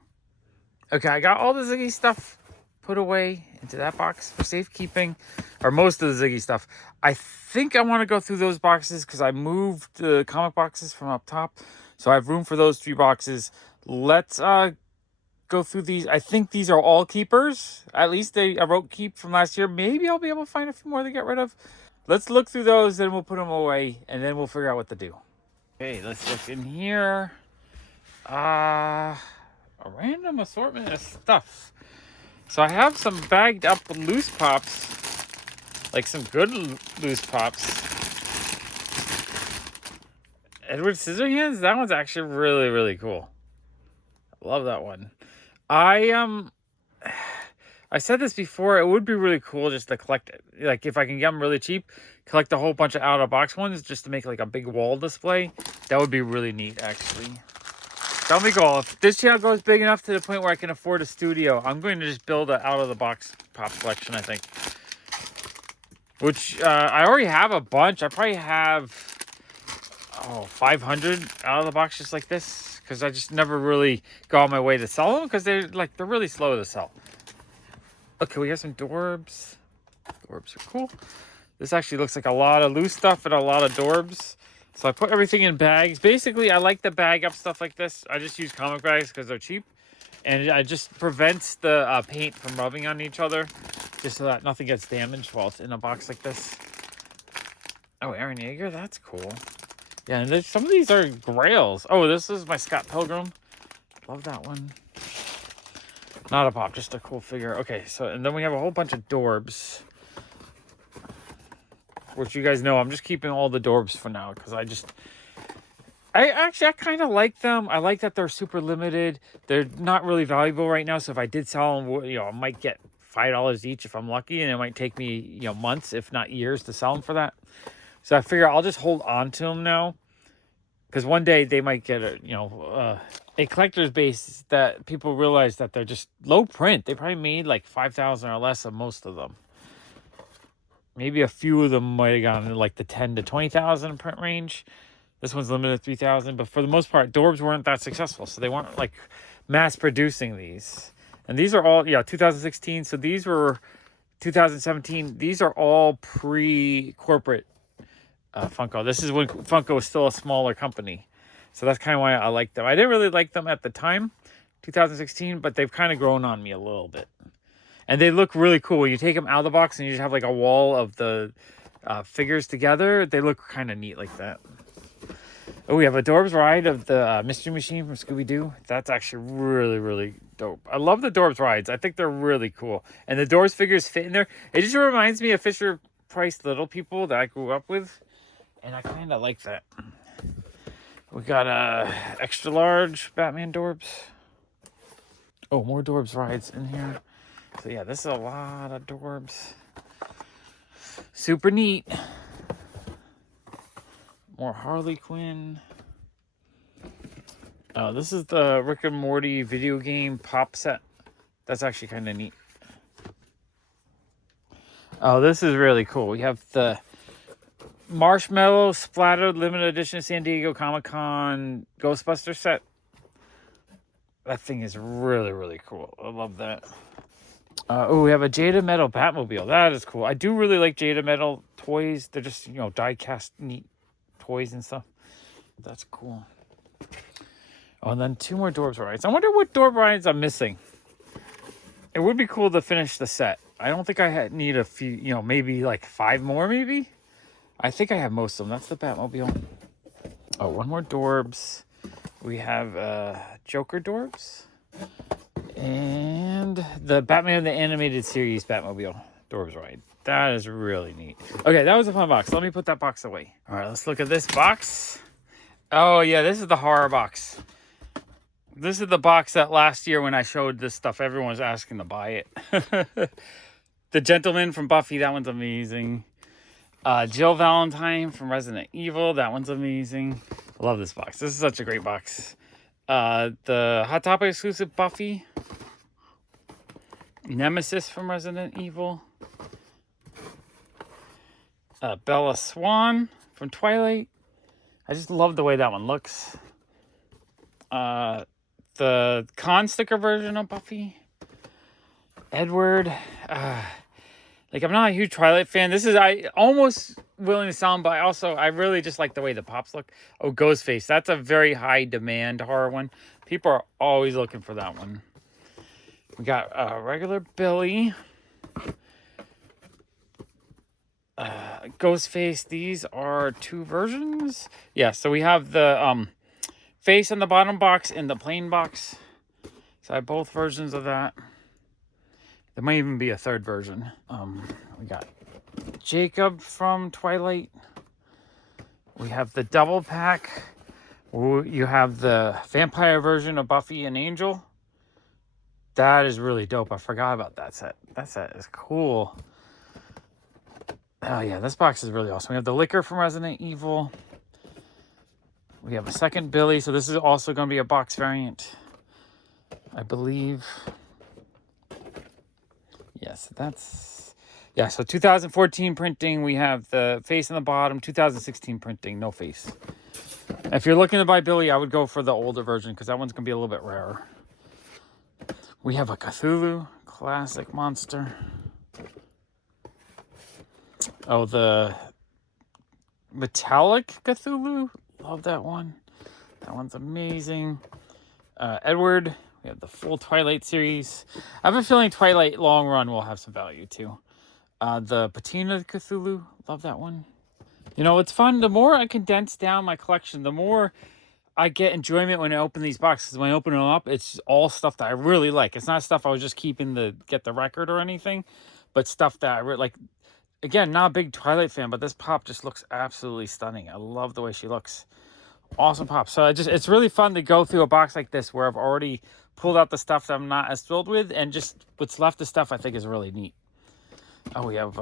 Okay, I got all the Ziggy stuff put away into that box for safekeeping, or most of the Ziggy stuff. I think I want to go through those boxes because I moved the comic boxes from up top. So I have room for those 3 boxes. Let's go through these. I think these are all keepers. At least I wrote keep from last year. Maybe I'll be able to find a few more to get rid of. Let's look through those, then we'll put them away, and then we'll figure out what to do. Okay, let's look in here. A random assortment of stuff. So I have some bagged up loose pops. Like some good loose pops. Edward Scissorhands, that one's actually really, really cool. I love that one. I said this before, it would be really cool just to collect, like if I can get them really cheap, collect a whole bunch of out-of-box ones just to make like a big wall display. That would be really neat, actually. Tell me, goal. If this channel goes big enough to the point where I can afford a studio, I'm going to just build an out-of-the-box pop collection, I think. Which, I already have a bunch. I probably have... 500 out of the box just like this, because I just never really go on my way to sell them because they're really slow to sell. Okay, we have some Dorbs. Dorbs are cool. This actually looks like a lot of loose stuff and a lot of Dorbs. So I put everything in bags. Basically, I like to bag up stuff like this. I just use comic bags because they're cheap. And it just prevents the paint from rubbing on each other. Just so that nothing gets damaged while it's in a box like this. Oh, Aaron Yeager, that's cool. Yeah, and some of these are Grails. Oh, this is my Scott Pilgrim. Love that one. Not a pop, just a cool figure. Okay, so, and then we have a whole bunch of Dorbs. Which you guys know, I'm just keeping all the Dorbs for now. Because I kind of like them. I like that they're super limited. They're not really valuable right now. So if I did sell them, you know, I might get $5 each if I'm lucky. And it might take me, you know, months, if not years, to sell them for that. So I figure I'll just hold on to them now. Because one day they might get a collector's base that people realize that they're just low print. They probably made like 5,000 or less of most of them. Maybe a few of them might have gone in like the 10 to 20,000 print range. This one's limited to 3,000. But for the most part, Dorbs weren't that successful. So they weren't like mass producing these. And these are all, 2016. So these were 2017. These are all pre-corporate Funko. This is when Funko was still a smaller company. So that's kind of why I like them. I didn't really like them at the time, 2016, but they've kind of grown on me a little bit. And they look really cool. When you take them out of the box and you just have like a wall of the figures together, they look kind of neat like that. Oh, we have a Dorbs ride of the Mystery Machine from Scooby-Doo. That's actually really, really dope. I love the Dorbs rides. I think they're really cool. And the Dorbs figures fit in there. It just reminds me of Fisher-Price Little People that I grew up with. And I kind of like that. We got a extra large Batman Dorbs. Oh, more Dorbs rides in here. So yeah, this is a lot of Dorbs. Super neat. More Harley Quinn. Oh, this is the Rick and Morty video game pop set. That's actually kind of neat. Oh, this is really cool. We have the Marshmallow Splattered Limited Edition San Diego Comic-Con Ghostbuster set. That thing is really, really cool. I love that. Oh, we have a Jada Metal Batmobile. That is cool. I do really like Jada Metal toys. They're just, die-cast neat toys and stuff. That's cool. Oh, and then 2 more Dorbs rides. I wonder what Dorb rides I'm missing. It would be cool to finish the set. I don't think I need a few, maybe like 5 more, maybe? I think I have most of them. That's the Batmobile. Oh, 1 more Dorbs. We have Joker Dorbs. And the Batman the Animated Series Batmobile Dorbs ride. That is really neat. Okay, that was a fun box. Let me put that box away. All right, let's look at this box. Oh, yeah, this is the horror box. This is the box that last year when I showed this stuff, everyone was asking to buy it. The Gentleman from Buffy, that one's amazing. Jill Valentine from Resident Evil, that one's amazing. I love this box. This is such a great box. The Hot Topic exclusive Buffy. Nemesis from Resident Evil. Bella Swan from Twilight. I just love the way that one looks. The con sticker version of Buffy. Edward. I'm not a huge Twilight fan. I almost willing to sell them, but I really just like the way the pops look. Oh, Ghostface. That's a very high demand horror one. People are always looking for that one. We got regular Billy. Ghostface. These are 2 versions. Yeah, so we have the face on the bottom box and the plain box. So I have both versions of that. There might even be a 3rd version. We got Jacob from Twilight. We have the double pack. You have the vampire version of Buffy and Angel. That is really dope. I forgot about that set. That set is cool. Oh yeah, this box is really awesome. We have the Liquor from Resident Evil. We have a 2nd Billy. So this is also going to be a box variant, I believe. Yes, so 2014 printing, we have the face on the bottom. 2016 printing, no face. If you're looking to buy Billy, I would go for the older version because that one's going to be a little bit rarer. We have a Cthulhu classic monster. Oh, the metallic Cthulhu. Love that one. That one's amazing. Edward. We have the full Twilight series. I have a feeling Twilight long run will have some value too. The Patina Cthulhu. Love that one. You know, it's fun. The more I condense down my collection, the more I get enjoyment when I open these boxes. When I open them up, it's all stuff that I really like. It's not stuff I was just keeping to get the record or anything, but stuff that I really like. Again, not a big Twilight fan, but this pop just looks absolutely stunning. I love the way she looks. Awesome pop. So it's really fun to go through a box like this where I've already pulled out the stuff that I'm not as thrilled with, and just what's left of stuff I think is really neat. Oh, we have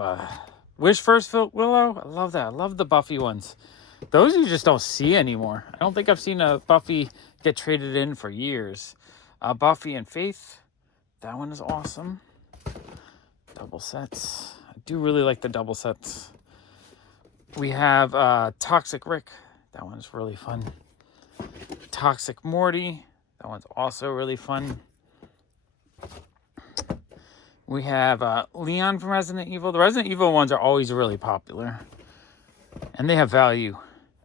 Wish First Willow. I love that. I love the Buffy ones. Those you just don't see anymore. I don't think I've seen a Buffy get traded in for years. Buffy and Faith. That one is awesome. Double sets. I do really like the double sets. We have Toxic Rick. That one's really fun. Toxic Morty. That one's also really fun. We have Leon from Resident Evil. The Resident Evil ones are always really popular. And they have value.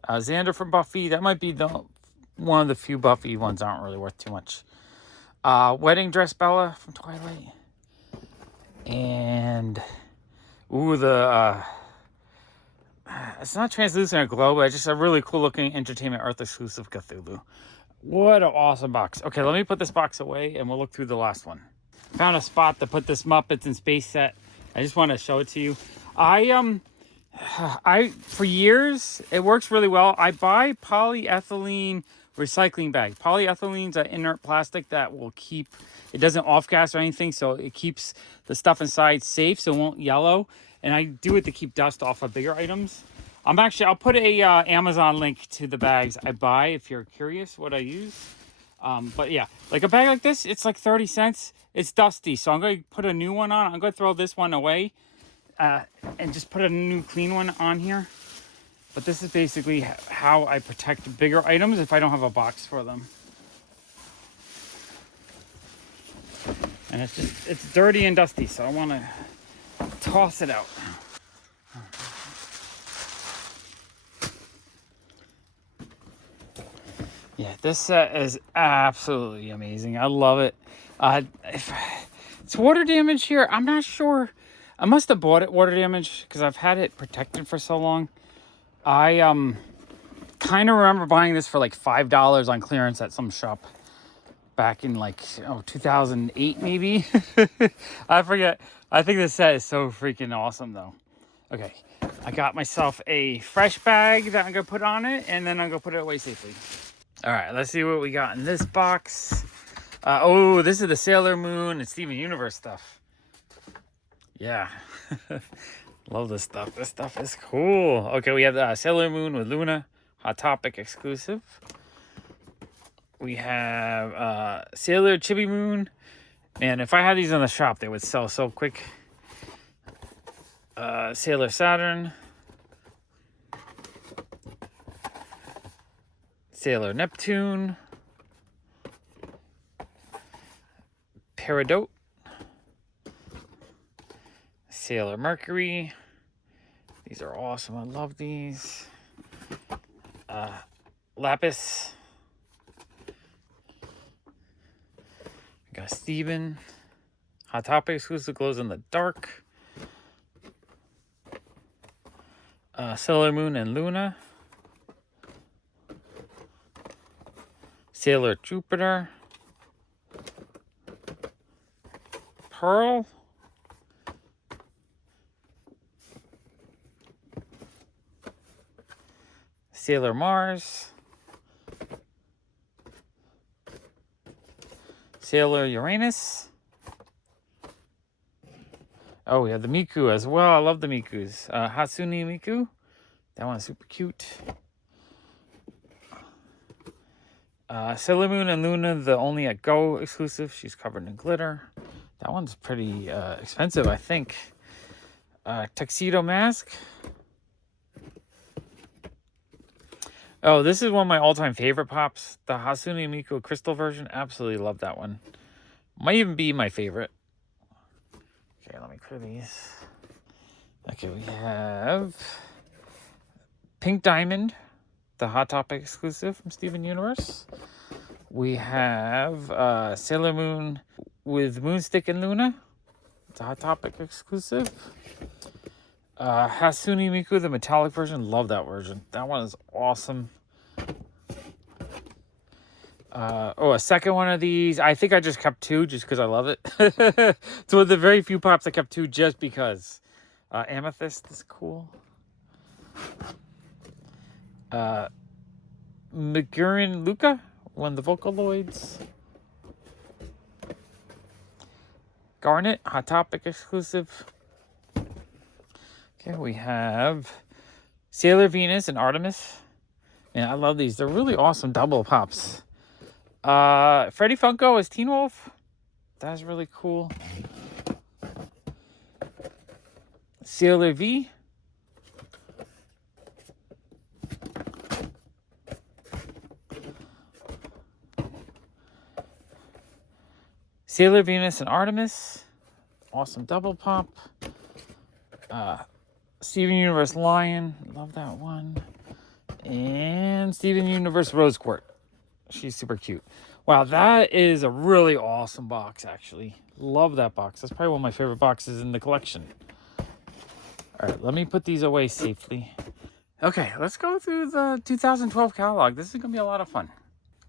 Xander from Buffy. That might be one of the few Buffy ones that aren't really worth too much. Wedding Dress Bella from Twilight. And it's not translucent or glow, but it's just a really cool looking Entertainment Earth exclusive Cthulhu. What an awesome box. Okay, let me put this box away and we'll look through the last one. Found a spot to put this Muppets in Space set. I just want to show it to you. For years, it works really well. I buy polyethylene recycling bag. Polyethylene's an inert plastic that will keep, it doesn't off gas or anything, so it keeps the stuff inside safe so it won't yellow. And I do it to keep dust off of bigger items. I'll put a Amazon link to the bags I buy if you're curious what I use. But yeah, like a bag like this, it's like 30 cents. It's dusty, so I'm going to put a new one on. I'm going to throw this one away and just put a new clean one on here. But this is basically how I protect bigger items if I don't have a box for them. And it's dirty and dusty, so I want to toss it out. Yeah, this set is absolutely amazing. I love it. It's water damage here. I'm not sure. I must have bought it water damage because I've had it protected for so long. I kind of remember buying this for like $5 on clearance at some shop back in like 2008 maybe. I forget. I think this set is so freaking awesome though. Okay, I got myself a fresh bag that I'm gonna put on it, and then I'm gonna put it away safely. All right, let's see what we got in this box. This is the Sailor Moon and Steven Universe stuff. Yeah. Love this stuff. This stuff is cool. Okay, we have the Sailor Moon with Luna. Hot Topic exclusive. We have Sailor Chibi Moon. Man, if I had these in the shop, they would sell so quick. Sailor Saturn. Sailor Neptune. Peridot. Sailor Mercury. These are awesome. I love these. Lapis. We got Steven. Hot Topic exclusive, glows in the dark. Sailor Moon and Luna. Sailor Jupiter. Pearl. Sailor Mars. Sailor Uranus. Oh, we have the Miku as well. I love the Mikus. Hatsune Miku. That one's super cute. Sailor Moon and Luna, the only at Go exclusive. She's covered in glitter. That one's pretty expensive, I think. Tuxedo Mask. Oh, this is one of my all-time favorite pops. The Hatsune Miku crystal version. Absolutely love that one. Might even be my favorite. Okay, let me clear these. Okay, we have Pink Diamond, the Hot Topic exclusive from Steven Universe. We have Sailor Moon with Moonstick and Luna. It's a Hot Topic exclusive. Hatsune Miku, the metallic version. Love that version. That one is awesome. A second one of these. I think I just kept two just because I love it. It's one of the very few pops I kept two just because. Amethyst is cool. Magurin Luca, one of the Vocaloids. Garnet, Hot Topic exclusive. Okay, we have Sailor Venus and Artemis. Man, I love these. They're really awesome double pops. Freddy Funko as Teen Wolf. That's really cool. Sailor V. Sailor Venus and Artemis. Awesome double pop. Steven Universe Lion. Love that one. And Steven Universe Rose Quartz. She's super cute. Wow, that is a really awesome box, actually. Love that box. That's probably one of my favorite boxes in the collection. All right, let me put these away safely. Okay, let's go through the 2012 catalog. This is going to be a lot of fun.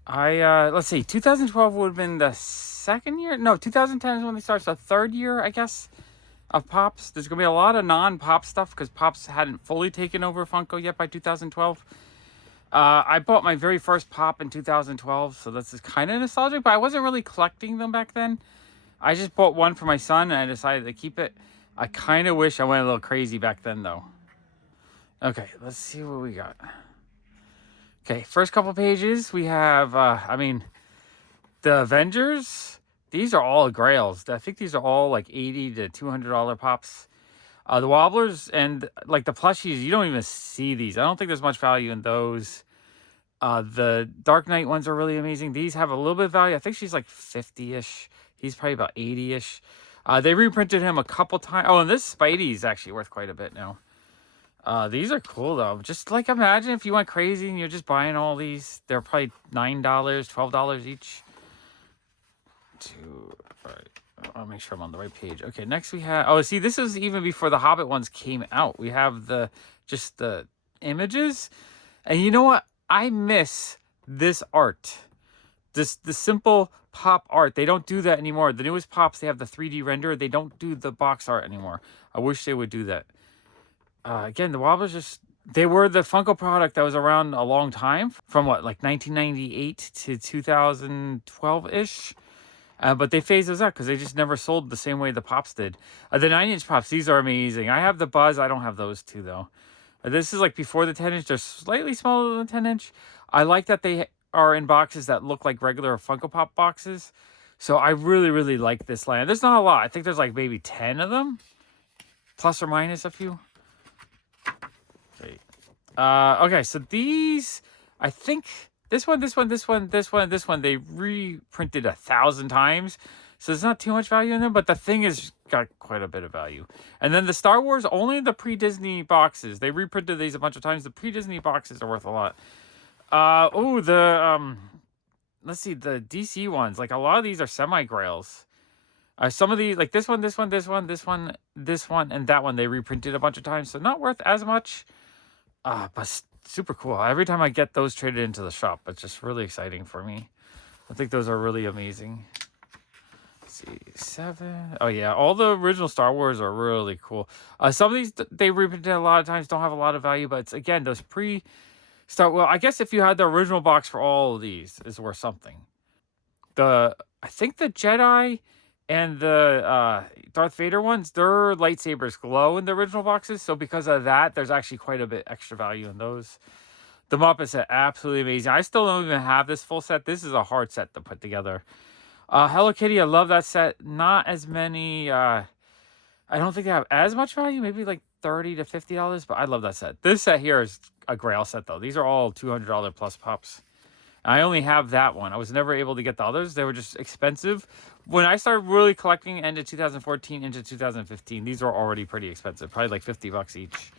Let's see, 2012 would have been the second year? No, 2010 is when they started, the third year, I guess, of Pops. There's going to be a lot of non-Pop stuff because Pops hadn't fully taken over Funko yet by 2012. I bought my very first Pop in 2012, so this is kind of nostalgic, but I wasn't really collecting them back then. I just bought one for my son, and I decided to keep it. I kind of wish I went a little crazy back then, though. Okay, let's see what we got. Okay, first couple pages, we have, the Avengers. These are all Grails. I think these are all like $80 to $200 pops. The Wobblers and like the plushies, you don't even see these. I don't think there's much value in those. The Dark Knight ones are really amazing. These have a little bit of value. I think she's like 50-ish. He's probably about 80-ish. They reprinted him a couple times. Oh, and this Spidey is actually worth quite a bit now. These are cool though. Just like imagine if you went crazy and you're just buying all these. They're probably $9, $12 each. All right. I'll make sure I'm on the right page. Okay, next we have... Oh, see, this is even before the Hobbit ones came out. We have just the images. And you know what? I miss this art. The simple pop art. They don't do that anymore. The newest pops, they have the 3D render. They don't do the box art anymore. I wish they would do that. Again, the Wobblers they were the Funko product that was around a long time. From what, like 1998 to 2012-ish? But they phased those out because they just never sold the same way the Pops did. The 9-inch Pops, these are amazing. I have the Buzz. I don't have those two, though. This is like before the 10-inch. They're slightly smaller than the 10-inch. I like that they are in boxes that look like regular Funko Pop boxes. So I really, really like this line. There's not a lot. I think there's like maybe 10 of them. Plus or minus a few. Okay. Okay, so these, I think... This one, they reprinted 1,000 times. So there's not too much value in them, but the thing has got quite a bit of value. And then the Star Wars, only the pre-Disney boxes. They reprinted these a bunch of times. The pre-Disney boxes are worth a lot. Let's see, the DC ones. Like, a lot of these are semi-grails. Some of these, like this one, and that one, they reprinted a bunch of times. So not worth as much. But super cool. Every time I get those traded into the shop, it's just really exciting for me. I think those are really amazing. Let's see, 7. Oh yeah, all the original Star Wars are really cool. Some of these they reprinted a lot of times don't have a lot of value, but it's again those well, I guess if you had the original box for all of these is worth something. I think the Jedi and the Darth Vader ones, their lightsabers glow in the original boxes. So because of that, there's actually quite a bit extra value in those. The Muppet set, absolutely amazing. I still don't even have this full set. This is a hard set to put together. Hello Kitty, I love that set. Not as many... I don't think they have as much value. Maybe like $30 to $50, but I love that set. This set here is a Grail set, though. These are all $200 plus pops. I only have that one. I was never able to get the others. They were just expensive. when I started really collecting end of 2014 into 2015, these were already pretty expensive, probably like $50 each.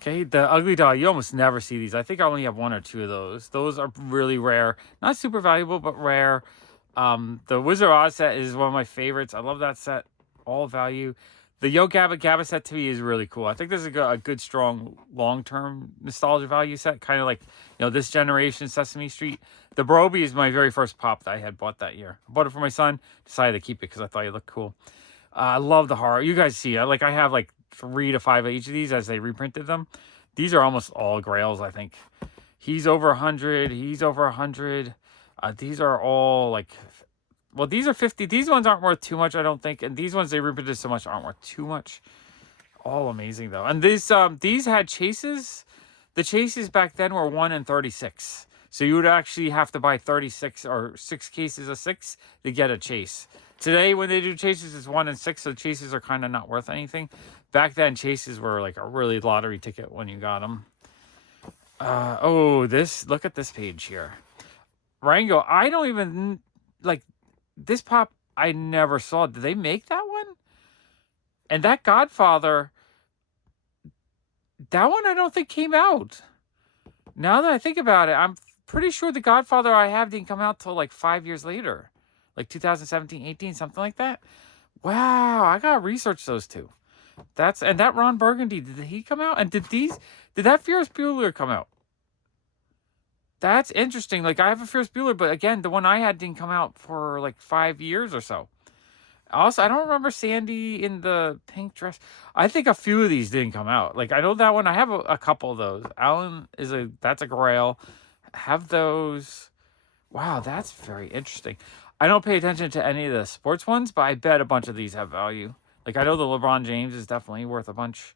Okay, the ugly doll, you almost never see these. I think I only have 1 or 2 of those. Those are really rare. Not super valuable, but rare. The Wizard of Oz set is one of my favorites. I love that set. All value. The Yo Gabba Gabba set to me is really cool. I think this is a good, strong, long-term nostalgia value set. Kind of like, this generation Sesame Street. The Broby is my very first pop that I had bought that year. I bought it for my son. Decided to keep it because I thought it looked cool. I love the horror. You guys see it. I have 3 to 5 of each of these as they reprinted them. These are almost all Grails, I think. He's over 100. He's over 100. These are all well, these are 50. These ones aren't worth too much, I don't think. And these ones they reprinted so much aren't worth too much. All amazing though. And these had chases. The chases back then were 1 in 36. So you would actually have to buy 36 or 6 cases of 6 to get a chase. Today, when they do chases, it's 1 in 6, so chases are kind of not worth anything. Back then, chases were like a really lottery ticket when you got them. Look at this page here. Rango, I don't even, this pop, I never saw. Did they make that one? And that Godfather, that one I don't think came out. Now that I think about it, I'm pretty sure the Godfather I have didn't come out till 5 years later. 2017, 18, something like that. Wow, I gotta research those two. And that Ron Burgundy, did he come out? And did that Ferris Bueller come out? That's interesting. I have a Ferris Bueller, but again, the one I had didn't come out for 5 years or so. Also, I don't remember Sandy in the pink dress. I think a few of these didn't come out. I know that one. I have a couple of those. Alan that's a Grail. Have those. Wow, that's very interesting. I don't pay attention to any of the sports ones, but I bet a bunch of these have value. I know the LeBron James is definitely worth a bunch.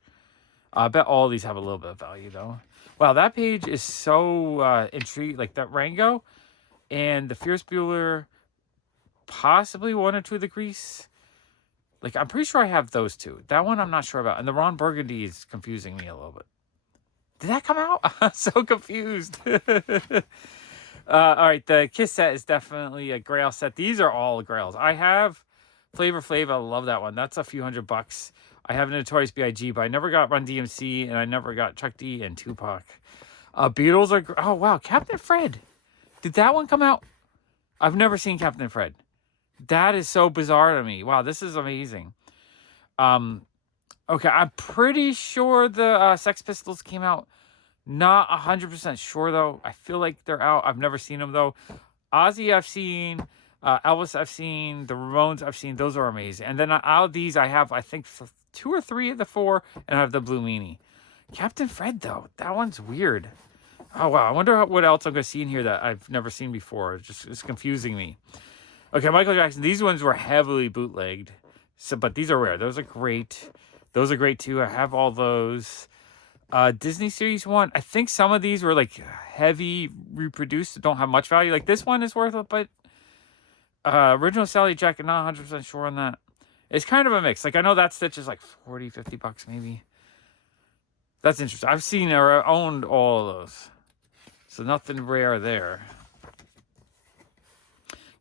I bet all these have a little bit of value, though. Wow, that page is so intriguing. That Rango and the Ferris Bueller, possibly 1 or 2 of the Grease. I'm pretty sure I have those 2. That one I'm not sure about. And the Ron Burgundy is confusing me a little bit. Did that come out? I'm so confused. All right, the Kiss set is definitely a Grail set. These are all Grails. I have Flavor Flav. I love that one. That's a few $100. I have Notorious B.I.G., but I never got Run DMC, and I never got Chuck D and Tupac. Beatles are... Oh, wow. Captain Fred. Did that one come out? I've never seen Captain Fred. That is so bizarre to me. Wow, this is amazing. Okay, I'm pretty sure the Sex Pistols came out. Not 100% sure, though. I feel like they're out. I've never seen them, though. Ozzy, I've seen. Elvis, I've seen. The Ramones, I've seen. Those are amazing. And then out of these, I have, I think, 2 or 3 of the 4, and I have the Blue Meanie. Captain Fred, though. That one's weird. Oh, wow. I wonder what else I'm going to see in here that I've never seen before. It's confusing me. Okay, Michael Jackson. These ones were heavily bootlegged. But these are rare. Those are great. Those are great, too. I have all those. Disney Series 1. I think some of these were heavy reproduced. Don't have much value. This one is worth it, but original Sally jacket, not 100% sure on that. It's kind of a mix. I know that Stitch is $40, $50 maybe. That's interesting. I've seen or owned all of those. So nothing rare there.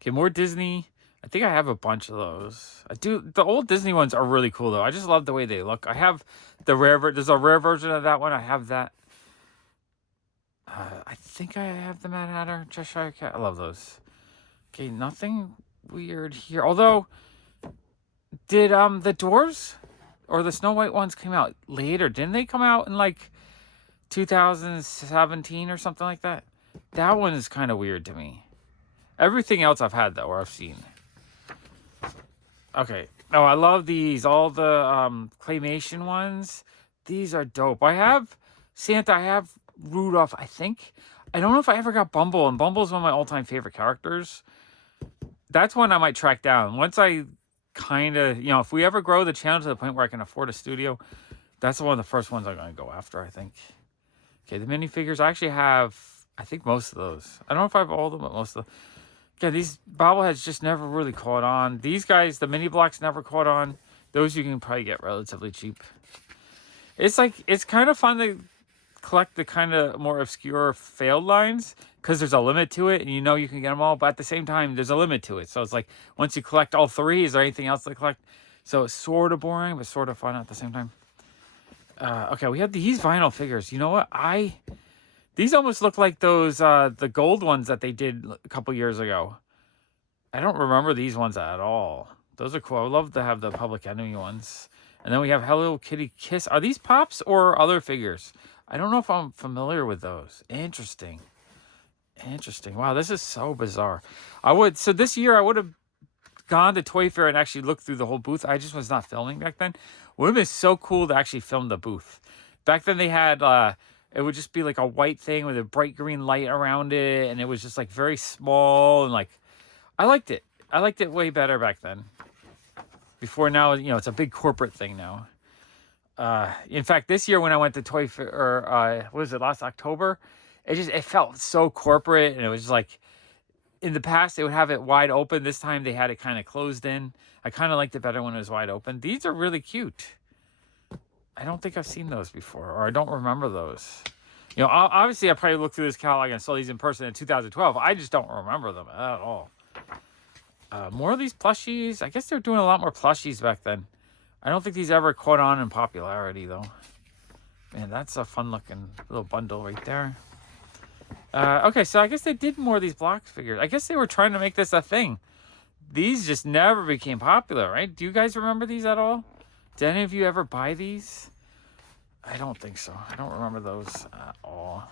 Okay, more Disney. I think I have a bunch of those. I do. The old Disney ones are really cool, though. I just love the way they look. I have the rare... There's a rare version of that one. I have that. I think I have the Mad Hatter, Cheshire Cat. I love those. Okay, nothing weird here. Although, did the Dwarves or the Snow White ones came out later? Didn't they come out in 2017 or something like that? That one is kind of weird to me. Everything else I've had, though, or I've seen. Okay. Oh, I love these. All the claymation ones. These are dope. I have Santa. I have Rudolph, I think. I don't know if I ever got Bumble. And Bumble's one of my all-time favorite characters. That's one I might track down. Once I kind of... if we ever grow the channel to the point where I can afford a studio, that's one of the first ones I'm going to go after, I think. Okay, the minifigures. I actually have, I think, most of those. I don't know if I have all of them, but most of them. Yeah, these bobbleheads just never really caught on. These guys, the mini blocks never caught on. Those you can probably get relatively cheap. It's kind of fun to collect the kind of more obscure failed lines because there's a limit to it, and you know you can get them all. But at the same time, there's a limit to it. So it's like once you collect all three, is there anything else to collect? So it's sort of boring, but sort of fun at the same time. Okay, we have these vinyl figures. You know what? These almost look like those the gold ones that they did a couple years ago. I don't remember these ones at all. Those are cool. I would love to have the Public Enemy ones. And then we have Hello Kitty Kiss. Are these Pops or other figures? I don't know if I'm familiar with those. Interesting. Interesting. Wow, this is so bizarre. So this year I would have gone to Toy Fair and actually looked through the whole booth. I just was not filming back then. Would have been so cool to actually film the booth. Back then they had, it would just be like a white thing with a bright green light around it. And it was just like very small and like, I liked it. I liked it way better back then. Before now, you know, it's a big corporate thing now. In fact, this year when I went to Toy Fair, or what was it, last October, it felt so corporate, and it was just like, in the past they would have it wide open. This time they had it kind of closed in. I kind of liked it better when it was wide open. These are really cute. I don't think I've seen those before, or I don't remember those. You know, obviously I probably looked through this catalog and saw these in person in 2012. I just don't remember them at all. More of these plushies. I guess they're doing a lot more plushies back then. I don't think these ever caught on in popularity, though. Man, that's a fun-looking little bundle right there. Okay, so I guess they did more of these block figures. I guess they were trying to make this a thing. These just never became popular, right? Do you guys remember these at all? Did any of you ever buy these? I don't think so. I don't remember those at all.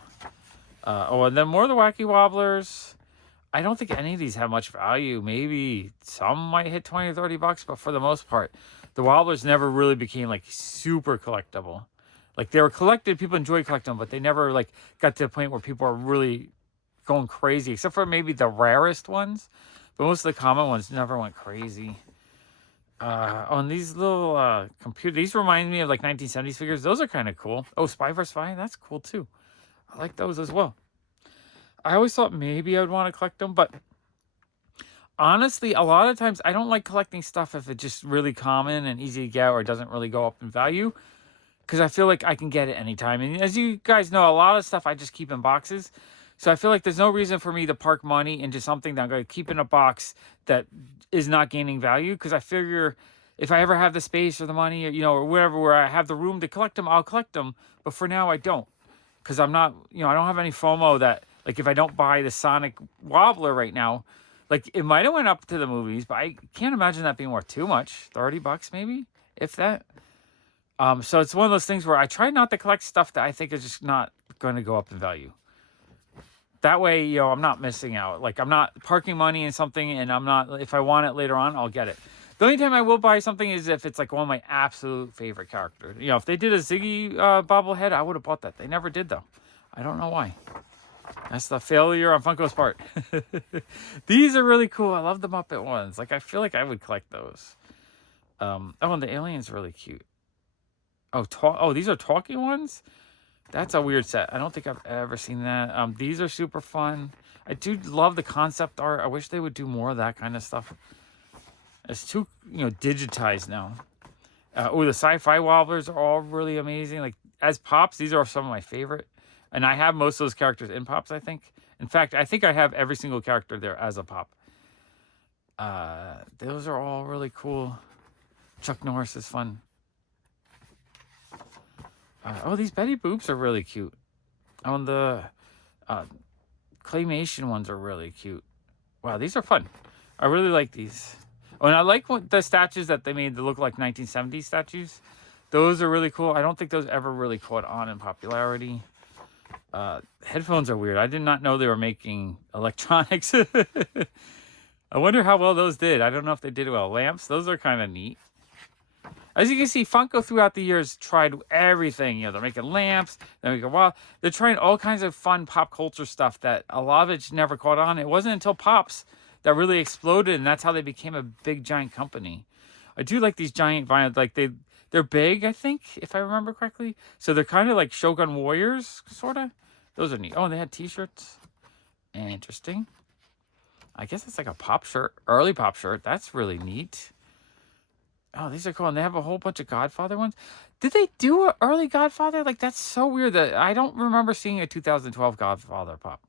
And then more of the Wacky Wobblers. I don't think any of these have much value. Maybe some might hit 20 or 30 bucks, but for the most part, the Wobblers never really became like super collectible. Like they were collected, people enjoyed collecting them, but they never like got to the point where people are really going crazy, except for maybe the rarest ones. But most of the common ones never went crazy. And these little these remind me of like 1970s figures. Those are kind of cool. Oh, Spy vs. Spy, that's cool too. I like those as well. I always thought maybe I would want to collect them, but honestly, a lot of times I don't like collecting stuff if it's just really common and easy to get or it doesn't really go up in value, because I feel like I can get it anytime. And as you guys know, a lot of stuff I just keep in boxes. So I feel like there's no reason for me to park money into something that I'm going to keep in a box that is not gaining value, because I figure if I ever have the space or the money, or, you know, or whatever, where I have the room to collect them, I'll collect them. But for now, I don't, because I'm not, you know, I don't have any FOMO that, like, if I don't buy the Sonic Wobbler right now, like, it might have went up to the movies, but I can't imagine that being worth too much. 30 bucks maybe, if that. So it's one of those things where I try not to collect stuff that I think is just not going to go up in value. That way, you know, I'm not missing out. Like, I'm not parking money in something, and I'm not, if I want it later on, I'll get it. The only time I will buy something is if it's like one of my absolute favorite characters. You know, if they did a Ziggy bobblehead, I would have bought that. They never did, though. I don't know why. That's the failure on Funko's part. These are really cool. I love the Muppet ones. Like, I feel like I would collect those. And the alien's really cute. Oh, these are talking ones? That's a weird set. I don't think I've ever seen that. These are super fun. I do love the concept art. I wish they would do more of that kind of stuff. It's too, you know, digitized now. The sci-fi wobblers are all really amazing. Like, as Pops, these are some of my favorite. And I have most of those characters in Pops, I think. In fact, I think I have every single character there as a Pop. Those are all really cool. Chuck Norris is fun. These Betty Boops are really cute. The claymation ones are really cute. Wow, these are fun. I really like these. Oh, and I like the statues that they made that look like 1970s statues. Those are really cool. I don't think those ever really caught on in popularity. Headphones are weird. I did not know they were making electronics. I wonder how well those did. I don't know if they did well. Lamps, those are kind of neat. As you can see, Funko throughout the years tried everything. You know, they're making lamps. They're trying all kinds of fun pop culture stuff that a lot of it just never caught on. It wasn't until Pops that really exploded, and that's how they became a big, giant company. I do like these giant vinyl. Like, they're big, I think, if I remember correctly. So they're kind of like Shogun Warriors, sort of. Those are neat. Oh, and they had T-shirts. Interesting. I guess it's like a Pop shirt, early Pop shirt. That's really neat. Oh, these are cool. And they have a whole bunch of Godfather ones. Did they do an early Godfather? Like, that's so weird that I don't remember seeing a 2012 Godfather pop.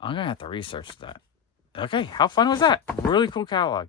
I'm going to have to research that. Okay, how fun was that? Really cool catalog.